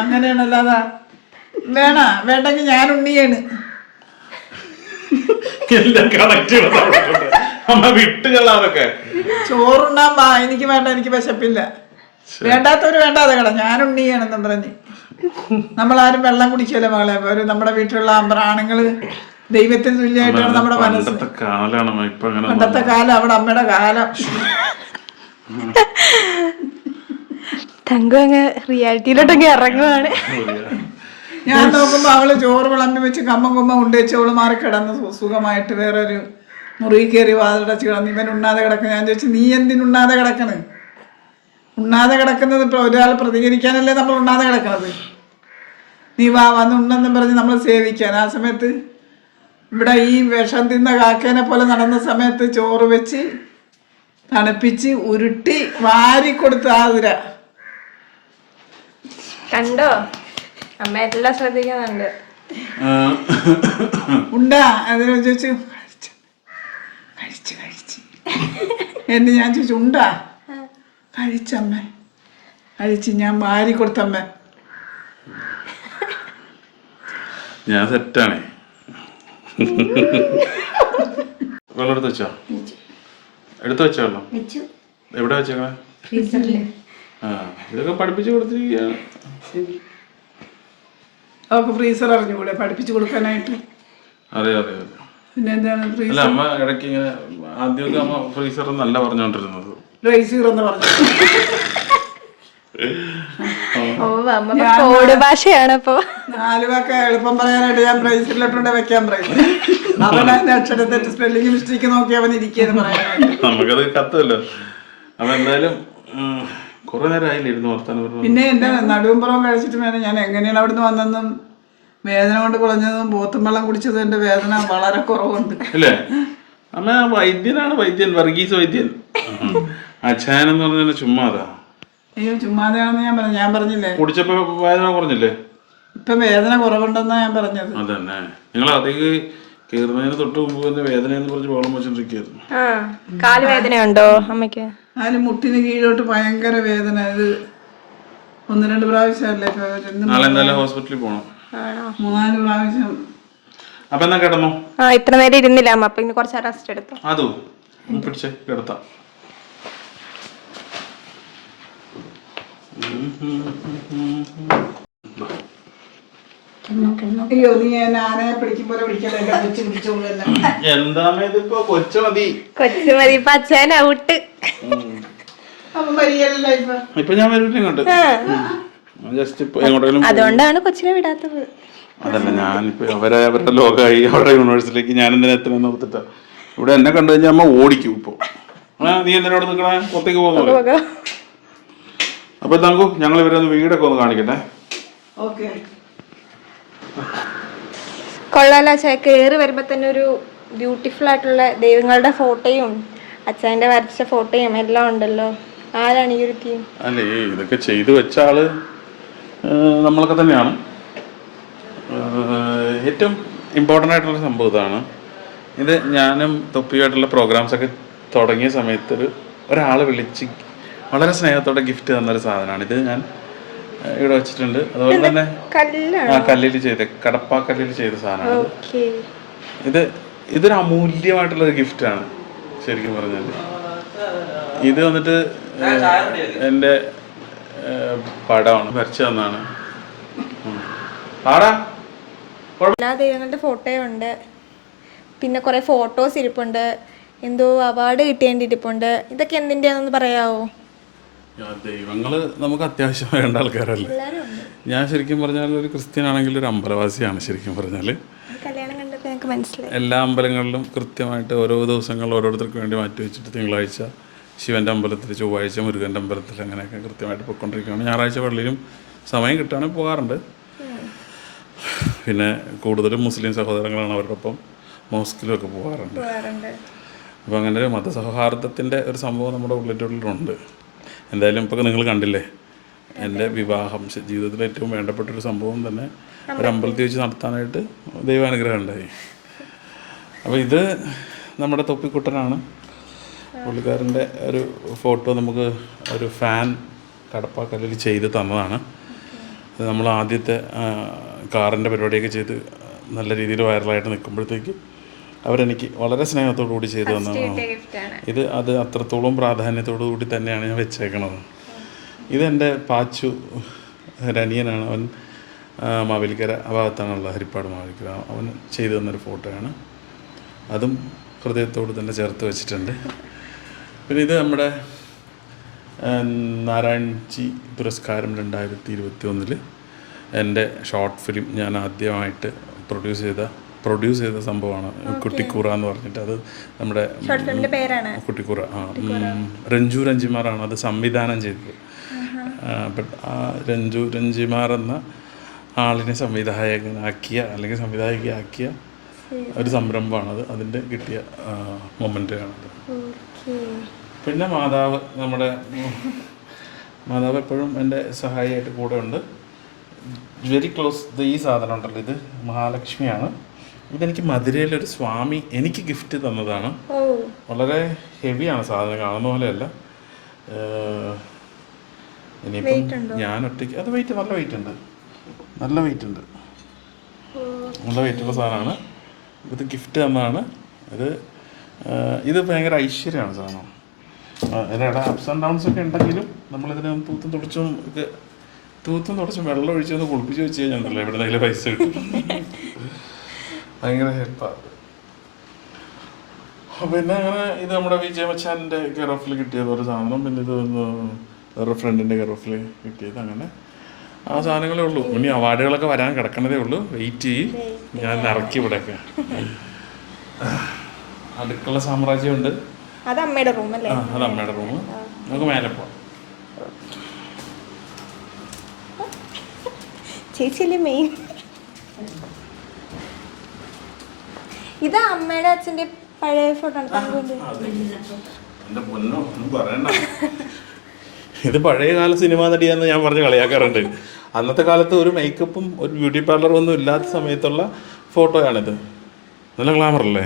അങ്ങനെയാണല്ലാതാ വേണ്ടെങ്കിൽ ഞാൻ ഉണ്ണിയാണ്. ചോറുണ്ണാൻ വാ, എനിക്ക് വേണ്ട, എനിക്ക് വിശപ്പില്ല. വേണ്ടാത്തവര് വേണ്ടാതെ കട, ഞാൻ ഉണ്ണിയാണെന്നും പറഞ്ഞ്. നമ്മളാരും വെള്ളം കുടിക്കല്ലേ മകളെ. ഒരു നമ്മുടെ വീട്ടിലുള്ള ആണുങ്ങള് ദൈവത്തിന് തുല്യമായിട്ടാണ് നമ്മുടെ മനസ്സ്. പണ്ടത്തെ കാലം അവിടെ അമ്മയുടെ കാലം. തങ്കു അങ്ങ് റിയാലിറ്റിയിലോട്ടൊക്കെ ഇറങ്ങുവാണ്. ഞാൻ നോക്കുമ്പോ അവള് ചോറ് വിളമ്പി വെച്ച് കമ്മം ഉണ്ടേച്ച് അവള് മാറി കിടന്ന് സുഖമായിട്ട് വേറൊരു മുറി കയറി വാതിലടച്ച് കിടന്ന് ഇവൻ ഉണ്ണാതെ കിടക്കുന്നു. ഞാൻ ചോദിച്ചു, നീ എന്തിനുണ്ണാതെ കിടക്കണ്? ഉണ്ണാതെ കിടക്കുന്നത് ഇപ്പൊ ഒരാൾ പ്രതികരിക്കാനല്ലേ നമ്മൾ ഉണ്ണാതെ കിടക്കണത്. നീ വന്ന് ഉണ്ണെന്നും പറഞ്ഞ് നമ്മൾ സേവിക്കാൻ. ആ സമയത്ത് ഇവിടെ ഈ വിഷം തിന്ന കാക്കേനെ പോലെ നടന്ന സമയത്ത് ചോറ് വെച്ച് തണുപ്പിച്ച് ഉരുട്ടി വാരി കൊടുത്ത് ആതിര കണ്ടോ? അമ്മ എല്ലാം ശ്രദ്ധിക്കുന്നുണ്ട്. ഉണ്ടാ അതിനെ ചോദിച്ചു കഴിച്ച് എന്ന് ഞാൻ ചോദിച്ചു, ഉണ്ടാ? കഴിച്ചമ്മ, കഴിച്ച് ഞാൻ വാരി കൊടുത്തമ്മ. ഞാൻ സെറ്റാണേ. വെള്ളം എടുത്ത് വെച്ചോ? എടുത്തു വെച്ചോ വെള്ളം? എവിടെ വെച്ചേക്കണേ? ഇതൊക്കെ പഠിപ്പിച്ചു കൊടുത്തിരിക്കുകയാണ്. അവർക്ക് ഫ്രീസർ അറിഞ്ഞുകൂടെ പഠിപ്പിച്ചു കൊടുക്കാനായിട്ട്? അതെ അതെ അതെ. പിന്നെ എന്താണ് അല്ല, അമ്മ ഇടയ്ക്ക് ഇങ്ങനെ ആദ്യമൊക്കെ അമ്മ ഫ്രീസർ എന്നല്ല പറഞ്ഞോണ്ടിരുന്നത്. റൈസീർ എന്ന് പറഞ്ഞു. ഭാഷയാണ്. അപ്പൊ 4 വാക്ക് എളുപ്പം പറയാനായിട്ട് ഞാൻ ബ്രൈസറിലോട്ടുണ്ട് വെക്കാൻ പറയും. അവൻ അതിന്റെ അക്ഷരത്തെറ്റ് സ്പെല്ലിംഗ് മിസ്റ്റേക്ക് നോക്കി അവൻ ഇരിക്കുന്നു പറയാനായിട്ട്. നമുക്കത് കത്തുമല്ലോ. അപ്പൊ എന്തായാലും കുറെ നേരം ആയില്ല ഇരുന്ന് വർത്താനം പറഞ്ഞു. പിന്നെ എന്റെ നടുവും പുറവും കഴിച്ചിട്ട് വേണം ഞാൻ എങ്ങനെയാണ് അവിടുന്ന് വന്നതെന്നും വേദന കൊണ്ട് കുളഞ്ഞതും പോത്തും വെള്ളം കുടിച്ചതും എന്റെ വേദന വളരെ കുറവുണ്ട്. അല്ലേ അമ്മ? വൈദ്യനാണ്, വൈദ്യൻ, വർഗീസ് വൈദ്യൻ. അച്ഛനെന്ന് പറഞ്ഞാൽ ചുമ്മാതാ. അയ്യോ, ചുമ്മാതെയാണെന്ന് ഞാൻ പറഞ്ഞില്ലേ. കുടിച്ചപ്പോ വേദന കുറഞ്ഞില്ലേ? ഇപ്പൊ വേദന കുറവുണ്ടെന്നാ ഞാൻ പറഞ്ഞത്. അതന്നെ, നിങ്ങൾ അതേക്ക് കേറുന്നതിന് തൊട്ട് മുമ്പ് തന്നെ വേദന എന്ന് പറഞ്ഞ് വെള്ളം വെച്ചോണ്ടിരിക്കുന്നു. കാല് വേദനയുണ്ടോ അമ്മയ്ക്ക്? അതിന് മുട്ടിന് കീഴോട്ട് ഭയങ്കര വേദന. ഇത് 1-2 പ്രാവശ്യമല്ലേ. നാളെ എന്തായാലും ഹോസ്പിറ്റലിൽ പോണം. 3-4 പ്രാവശ്യം. അപ്പൊ എന്നാ കിടന്നോ? ഇത്ര നേരം ഇരുന്നില്ല അമ്മ. അപ്പൊ ഇനി കുറച്ച് റെസ്റ്റ് എടുത്തോ. അതോ പിടിച്ചേ കിടത്താം. അയ്യോ, നീ ആനയെ പിടിക്കുമ്പോലെ പിടിക്കല്ലേ, വെച്ച് പിടിച്ചോളൂല്ല. എന്താമേ ഇതിപ്പോ കൊച്ചു മതി. കൊച്ചു മതി. ഇപ്പൊ അച്ഛൻ ഔട്ട്. അപ്പൊ വരികയല്ലോ ഇപ്പൊ ഞാൻ വരും ഇങ്ങോട്ട്. ജസ്റ്റ് ഇപ്പൊ എങ്ങോട്ടെങ്കിലും. അതുകൊണ്ടാണ് കൊച്ചിനെ വിടാത്തത്. അതല്ല, ഞാനിപ്പോ അവരുടെ ലോകമായി അവരുടെ യൂണിവേഴ്സിറ്റിയിലേക്ക് ഞാൻ എന്തിനാ എത്രയെന്ന് ഓർത്തിട്ടാ. ഇവിടെ എന്നെ കണ്ടു കഴിഞ്ഞാൽ അമ്മ ഓടിക്കും. ഇപ്പൊ നീ എന്തിനോട് നിൽക്കണേ? പുറത്തേക്ക് പോകുന്നത്. അപ്പൊ തങ്കു, ഞങ്ങൾ ഇവരെ ഒന്ന് വീടൊക്കെ ഒന്ന് കാണിക്കട്ടെ. ഓക്കെ. കൊള്ളാലോ അച്ഛാ. കയറി വരുമ്പോ തന്നെ ഒരു ബ്യൂട്ടിഫുൾ ആയിട്ടുള്ള ദൈവങ്ങളുടെ ഫോട്ടോയും അച്ഛൻ്റെ വരച്ച ഫോട്ടോയും എല്ലാം ഉണ്ടല്ലോ. ആരാണ് ഈ ഒരു ടീം? അല്ലേ, ഇതൊക്കെ ചെയ്തു വെച്ച ആള് നമ്മളൊക്കെ തന്നെയാണ്. ഏറ്റവും ഇമ്പോർട്ടൻ്റ് ആയിട്ടുള്ള സംഭവം ഇതാണ്. ഇത് ഞാനും തൊപ്പിയായിട്ടുള്ള പ്രോഗ്രാംസ് ഒക്കെ തുടങ്ങിയ സമയത്ത് ഒരാൾ വിളിച്ച് വളരെ സ്നേഹത്തോടെ ഗിഫ്റ്റ് തന്നൊരു സാധനമാണ്. ഇത് ഞാൻ ഇവിടെ വെച്ചിട്ടുണ്ട്. അതുപോലെ തന്നെ കല്ലിൽ ചെയ്ത കടപ്പാക്കല്ലിൽ ചെയ്ത സാധനമാണ്. ഇതൊരു അമൂല്യമായിട്ടുള്ളൊരു ഗിഫ്റ്റാണ് ശരിക്കും പറഞ്ഞാൽ. ഇത് വന്നിട്ട് എൻ്റെ പടമാണ്, വരച്ചു തന്നാണ്. എല്ലാ ദൈവങ്ങളുടെ ഫോട്ടോയും ഉണ്ട്. പിന്നെ കുറെ ഫോട്ടോസ് ഇരിപ്പുണ്ട്. എന്തോ അവാർഡ് കിട്ടേണ്ടി ഇരിപ്പുണ്ട്. ഇതൊക്കെ എന്തിൻ്റെയാണെന്ന് പറയാവോ? ദൈവങ്ങൾ നമുക്ക് അത്യാവശ്യം വേണ്ട ആൾക്കാരല്ലേ. ഞാൻ ശരിക്കും പറഞ്ഞാൽ ഒരു ക്രിസ്ത്യൻ ആണെങ്കിൽ ഒരു അമ്പലവാസിയാണ്. ശരിക്കും പറഞ്ഞാൽ കല്യാണം കണ്ടപ്പോൾ ഞങ്ങൾക്ക് മനസ്സിലായി. എല്ലാ അമ്പലങ്ങളിലും കൃത്യമായിട്ട് ഓരോ ദിവസങ്ങൾ ഓരോരുത്തർക്ക് വേണ്ടി മാറ്റി വെച്ചിട്ട് തിങ്കളാഴ്ച ശിവൻ്റെ അമ്പലത്തിൽ, ചൊവ്വാഴ്ച മുരുകൻ്റെ അമ്പലത്തിൽ, അങ്ങനെയൊക്കെ കൃത്യമായിട്ട് പോയിക്കൊണ്ടിരിക്കുകയാണ്. ഞായറാഴ്ച പള്ളിയിലും സമയം കിട്ടുകയാണെങ്കിൽ പോകാറുണ്ട്. പിന്നെ കൂടുതലും മുസ്ലിം സഹോദരങ്ങളാണ്, അവരുടെ ഒപ്പം മോസ്കിലൊക്കെ പോകാറുണ്ട്. അപ്പോൾ അങ്ങനെ ഒരു മതസൗഹാർദ്ദത്തിൻ്റെ ഒരു സംഭവം നമ്മുടെ ഉള്ളിലുണ്ട്. എന്തായാലും ഇപ്പോൾ നിങ്ങൾ കണ്ടില്ലേ, എൻ്റെ വിവാഹം ജീവിതത്തിൽ ഏറ്റവും വേണ്ടപ്പെട്ടൊരു സംഭവം തന്നെ ഒരു അമ്പലത്തിൽ വെച്ച് നടത്താനായിട്ട് ദൈവാനുഗ്രഹം ഉണ്ടായി. അപ്പോൾ ഇത് നമ്മുടെ തൊപ്പിക്കുട്ടനാണ്. പുള്ളിക്കാരൻ്റെ ഒരു ഫോട്ടോ നമുക്ക് ഒരു ഫാൻ കടപ്പാക്കല്ലിൽ ചെയ്ത് തന്നതാണ്. അത് നമ്മൾ ആദ്യത്തെ കാറിൻ്റെ പരിപാടിയൊക്കെ ചെയ്ത് നല്ല രീതിയിൽ വൈറലായിട്ട് നിൽക്കുമ്പോഴത്തേക്ക് അവരെനിക്ക് വളരെ സ്നേഹത്തോടു കൂടി ചെയ്തു തന്നതാണ്. അത് അത്രത്തോളം പ്രാധാന്യത്തോടു കൂടി തന്നെയാണ് ഞാൻ വെച്ചേക്കണത്. ഇതെൻ്റെ പാച്ചു രനിയനാണ്. അവൻ മാവേലിക്കര ആ ഭാഗത്താണുള്ള ഹരിപ്പാട് മാവേലിക്കര. അവൻ ചെയ്തു തന്നൊരു ഫോട്ടോയാണ്. അതും ഹൃദയത്തോട് തന്നെ ചേർത്ത് വെച്ചിട്ടുണ്ട്. പിന്നെ ഇത് നമ്മുടെ നാരായൺജി പുരസ്കാരം 2021 എൻ്റെ ഷോർട്ട് ഫിലിം ഞാൻ ആദ്യമായിട്ട് പ്രൊഡ്യൂസ് ചെയ്ത സംഭവമാണ് കുട്ടിക്കൂറ എന്ന് പറഞ്ഞിട്ട്. അത് നമ്മുടെ കുട്ടിക്കൂറ രഞ്ജു രഞ്ജിമാറാണ് അത് സംവിധാനം ചെയ്തത്. ആ രഞ്ജു രഞ്ജിമാർ എന്ന ആളിനെ സംവിധായകയാക്കിയ ഒരു സംരംഭമാണത്. അതിൻ്റെ കിട്ടിയ മൊമെൻ്റാണത്. പിന്നെ മാതാവ് എപ്പോഴും എൻ്റെ സഹായിയായിട്ട് കൂടെ ഉണ്ട്. Very close. ഈ സാധനം ഉണ്ടല്ലോ, ഇത് മഹാലക്ഷ്മിയാണ്. ഇതെനിക്ക് മധുരയിലൊരു സ്വാമി എനിക്ക് ഗിഫ്റ്റ് തന്നതാണ്. വളരെ ഹെവിയാണ് സാധനം, കാണുന്ന പോലെയല്ല. ഇനിയിപ്പം ഞാൻ ഒറ്റയ്ക്ക് അത് നല്ല വെയിറ്റ് ഉണ്ട്. നല്ല വെയിറ്റുള്ള സാധനമാണ്. ഇത് ഗിഫ്റ്റ് തന്നതാണ്. ഇത് ഭയങ്കര ഐശ്വര്യമാണ് സാധനം. അതിനിടെ അപ്സ് ആൻഡ് ഡൗൺസ് ഒക്കെ ഉണ്ടെങ്കിലും നമ്മളിതിനെ തൂത്തും തുടച്ചും വെള്ളം ഒഴിച്ചൊന്ന് കുളിപ്പിച്ച് വെച്ച് കഴിഞ്ഞാൽ ഇവിടെ നിന്നെങ്കിലും പൈസ കിട്ടും. ഭയങ്കര ഹെൽപ്പാണ്. പിന്നെ അങ്ങനെ ഇത് നമ്മുടെ വിജയമച്ചാൻ്റെ കെയർ ഓഫിൽ കിട്ടിയത് ഒരു സാധനം. പിന്നെ ഇത് വേറെ ഫ്രണ്ടിൻ്റെ കെയർ ഓഫിൽ കിട്ടിയത്. അങ്ങനെ ആ സാധനങ്ങളേ ഉള്ളൂ. ഇനി അവാർഡുകളൊക്കെ വരാൻ കിടക്കണതേ ഉള്ളൂ. വെയിറ്റ് ചെയ്യും. ഞാൻ ഇറക്കി ഇവിടെയൊക്കെ. അടുക്കള സാമ്രാജ്യമുണ്ട്. അത് അമ്മയുടെ റൂം അല്ലേ? അത് അമ്മയുടെ റൂം. നമുക്ക് മേലെ പോവാം. ചേച്ചിയല്ലേ മെയിൻ. ഇത് അമ്മയുടെ അച്ഛൻ്റെ പഴയ ഫോട്ടോ ആണ്. എൻ്റെ പൊന്നോ ഒന്നും പറയണ്ട. ഇത് പഴയകാല സിനിമാ നടിയാന്ന് ഞാൻ പറഞ്ഞ് കളിയാക്കാറുണ്ട്. അന്നത്തെ കാലത്ത് ഒരു മേക്കപ്പും ഒരു ബ്യൂട്ടി പാർലറും ഒന്നും ഇല്ലാത്ത സമയത്തുള്ള ഫോട്ടോയാണിത്. നല്ല ഗ്ലാമറല്ലേ?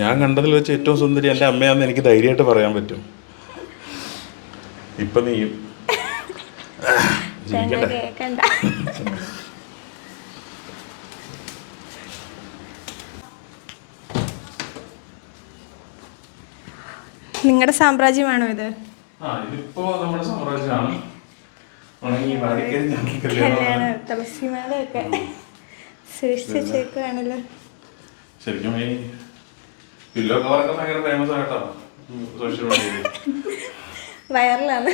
ഞാൻ കണ്ടതിൽ വെച്ച് ഏറ്റവും സുന്ദരി എൻ്റെ അമ്മയാണെന്ന് എനിക്ക് ധൈര്യമായിട്ട് പറയാൻ പറ്റും. ഇപ്പം നീയും നിങ്ങളുടെ സാമ്രാജ്യമാണോ ഇത്? ഇതിപ്പോ നമ്മുടെ സാമ്രാജ്യമാണ്. തുളസിമാലയൊക്കെ സൂക്ഷിച്ചേക്കുവാണല്ലോ. ശരിക്കും ഈ പില്ലോ കവറൊക്കെ ഭയങ്കര ഫേമസ് ആയിട്ടോ സോഷ്യൽ മീഡിയയിൽ. വൈറലാണ്.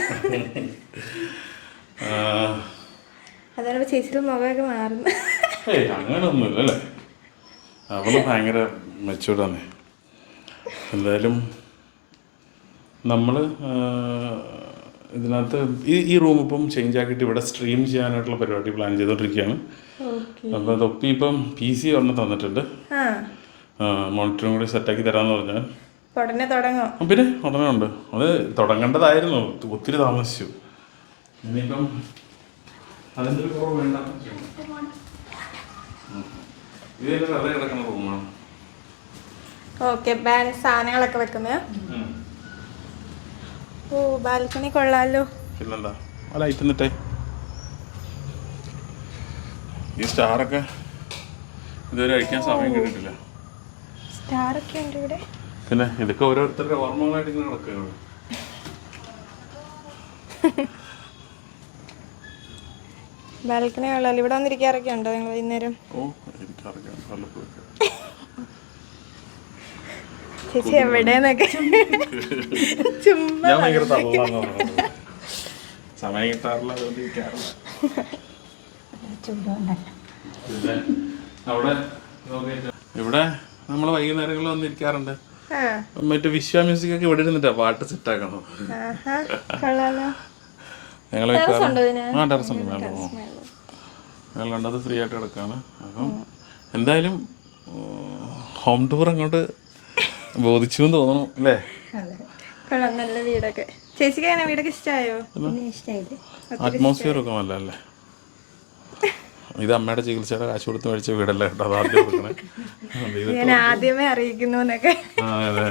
അതാണ് ചേച്ചിയുടെ മുഖമൊക്കെ മാറുന്നത്. അങ്ങനെയൊന്നുമില്ല അല്ലേ? അവള് ഭയങ്കര മെച്ചൂർഡാണ്. എന്തായാലും നമ്മൾ ഇതിനകത്ത് ഈ റൂം ഇപ്പം ചേഞ്ച് ആക്കിയിട്ട് ഇവിടെ സ്ട്രീം ചെയ്യാനായിട്ടുള്ള പരിപാടി പ്ലാൻ ചെയ്തുകൊണ്ടിരിക്കുകയാണ്. അപ്പോൾ തൊപ്പി ഇപ്പം PC ഒരെണ്ണം തന്നിട്ടുണ്ട്. മോണിറ്ററും കൂടി സെറ്റാക്കി തരാമെന്ന് പറഞ്ഞാൽ ഉടനെ തുടങ്ങും. പിന്നെ ഉടനെ ഉണ്ട്. അത് തുടങ്ങേണ്ടതായിരുന്നു, ഒത്തിരി താമസിച്ചു. ഇനിയിപ്പം അതിൻ്റെ ഒരു കുറവ് വേണ്ട. ഇത് വെറുതെ കിടക്കുന്ന റൂമാണ്. ഓക്കെ. സാധനങ്ങളൊക്കെ വെക്കുന്നത്. ഓ, ബാൽക്കണി കൊള്ളാലോ. പിന്നെന്താ ആ ലൈറ്റ് എന്നിട്ടേ ഈ സ്റ്റാറൊക്കെ ഇതുവരെ അഴിക്കാൻ സമയം കിട്ടിയിട്ടില്ല. സ്റ്റാറൊക്കെ ഉണ്ട് ഇവിടെ. പിന്നെ ഇതൊക്കെ ഓരോരുത്തരുടെ ഓർമ്മകളായിട്ട് ഇങ്ങനെ നടക്കുകയാണ്. ബാൽക്കണി കൊള്ളാലോ. ഇവിടെ വന്നിരിക്കാറൊക്കെ ഉണ്ടോ നിങ്ങൾ വൈകുന്നേരം? ഓ ഇരിക്കാറൊക്കെ വല്ലപ്പോഴും. ചേച്ചി എവിടെന്നൊക്കെ ചുമ്മാ ഞാൻ ഭയങ്കര തള്ളാന്ന് പറഞ്ഞത്. സമയം കിട്ടാറില്ല, അതുകൊണ്ട് ഇരിക്കാറില്ല. പിന്നെ അവിടെ ഇവിടെ നമ്മൾ വൈകുന്നേരങ്ങളിൽ വന്നിരിക്കാറുണ്ട്. മറ്റേ വിശ്വ മ്യൂസിക് ഒക്കെ ഇവിടെ ഇരുന്നിട്ടാ പാട്ട് സെറ്റ് ആക്കണം. ഞങ്ങൾ ടെറസ് ഉണ്ട്, മേലുണ്ട്, അത് ഫ്രീ ആയിട്ട് കിടക്കാണ്. അപ്പം എന്തായാലും ഹോം ടൂർ അങ്ങോട്ട് ബോധിച്ചു എന്ന് തോന്നുന്നു അല്ലേ? കൊള്ളാം, നല്ല വീടൊക്കെ. ചേച്ചിക്ക് അങ്ങനെ വീടൊക്കെ ഇഷ്ടമായോ? അറ്റ്മോസ്ഫിയർ ഒക്കെ നല്ലല്ലേ? ഇത് അമ്മയുടെ ചികിത്സയുടെ കാശ് കൊടുത്ത് മേടിച്ച വീടല്ലേ കേട്ടോ, അത് ആദ്യം കൊടുക്കണേ. ഞാൻ ആദ്യമേ അറിയിക്കുന്നു എന്നൊക്കെ. അതെ.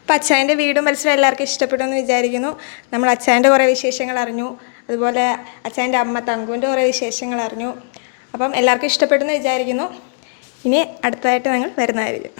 അപ്പം അച്ചായൻ്റെ വീടും പരിസരം എല്ലാവർക്കും ഇഷ്ടപ്പെട്ടു വിചാരിക്കുന്നു. നമ്മൾ അച്ചായൻ്റെ കുറേ വിശേഷങ്ങൾ അറിഞ്ഞു, അതുപോലെ അച്ചായൻ്റെ അമ്മ തങ്കുവിൻ്റെ കുറേ വിശേഷങ്ങൾ അറിഞ്ഞു. അപ്പം എല്ലാവർക്കും ഇഷ്ടപ്പെട്ടെന്ന് വിചാരിക്കുന്നു. ഇനി അടുത്തതായിട്ട് ഞങ്ങൾ വരുന്നതായിരിക്കും.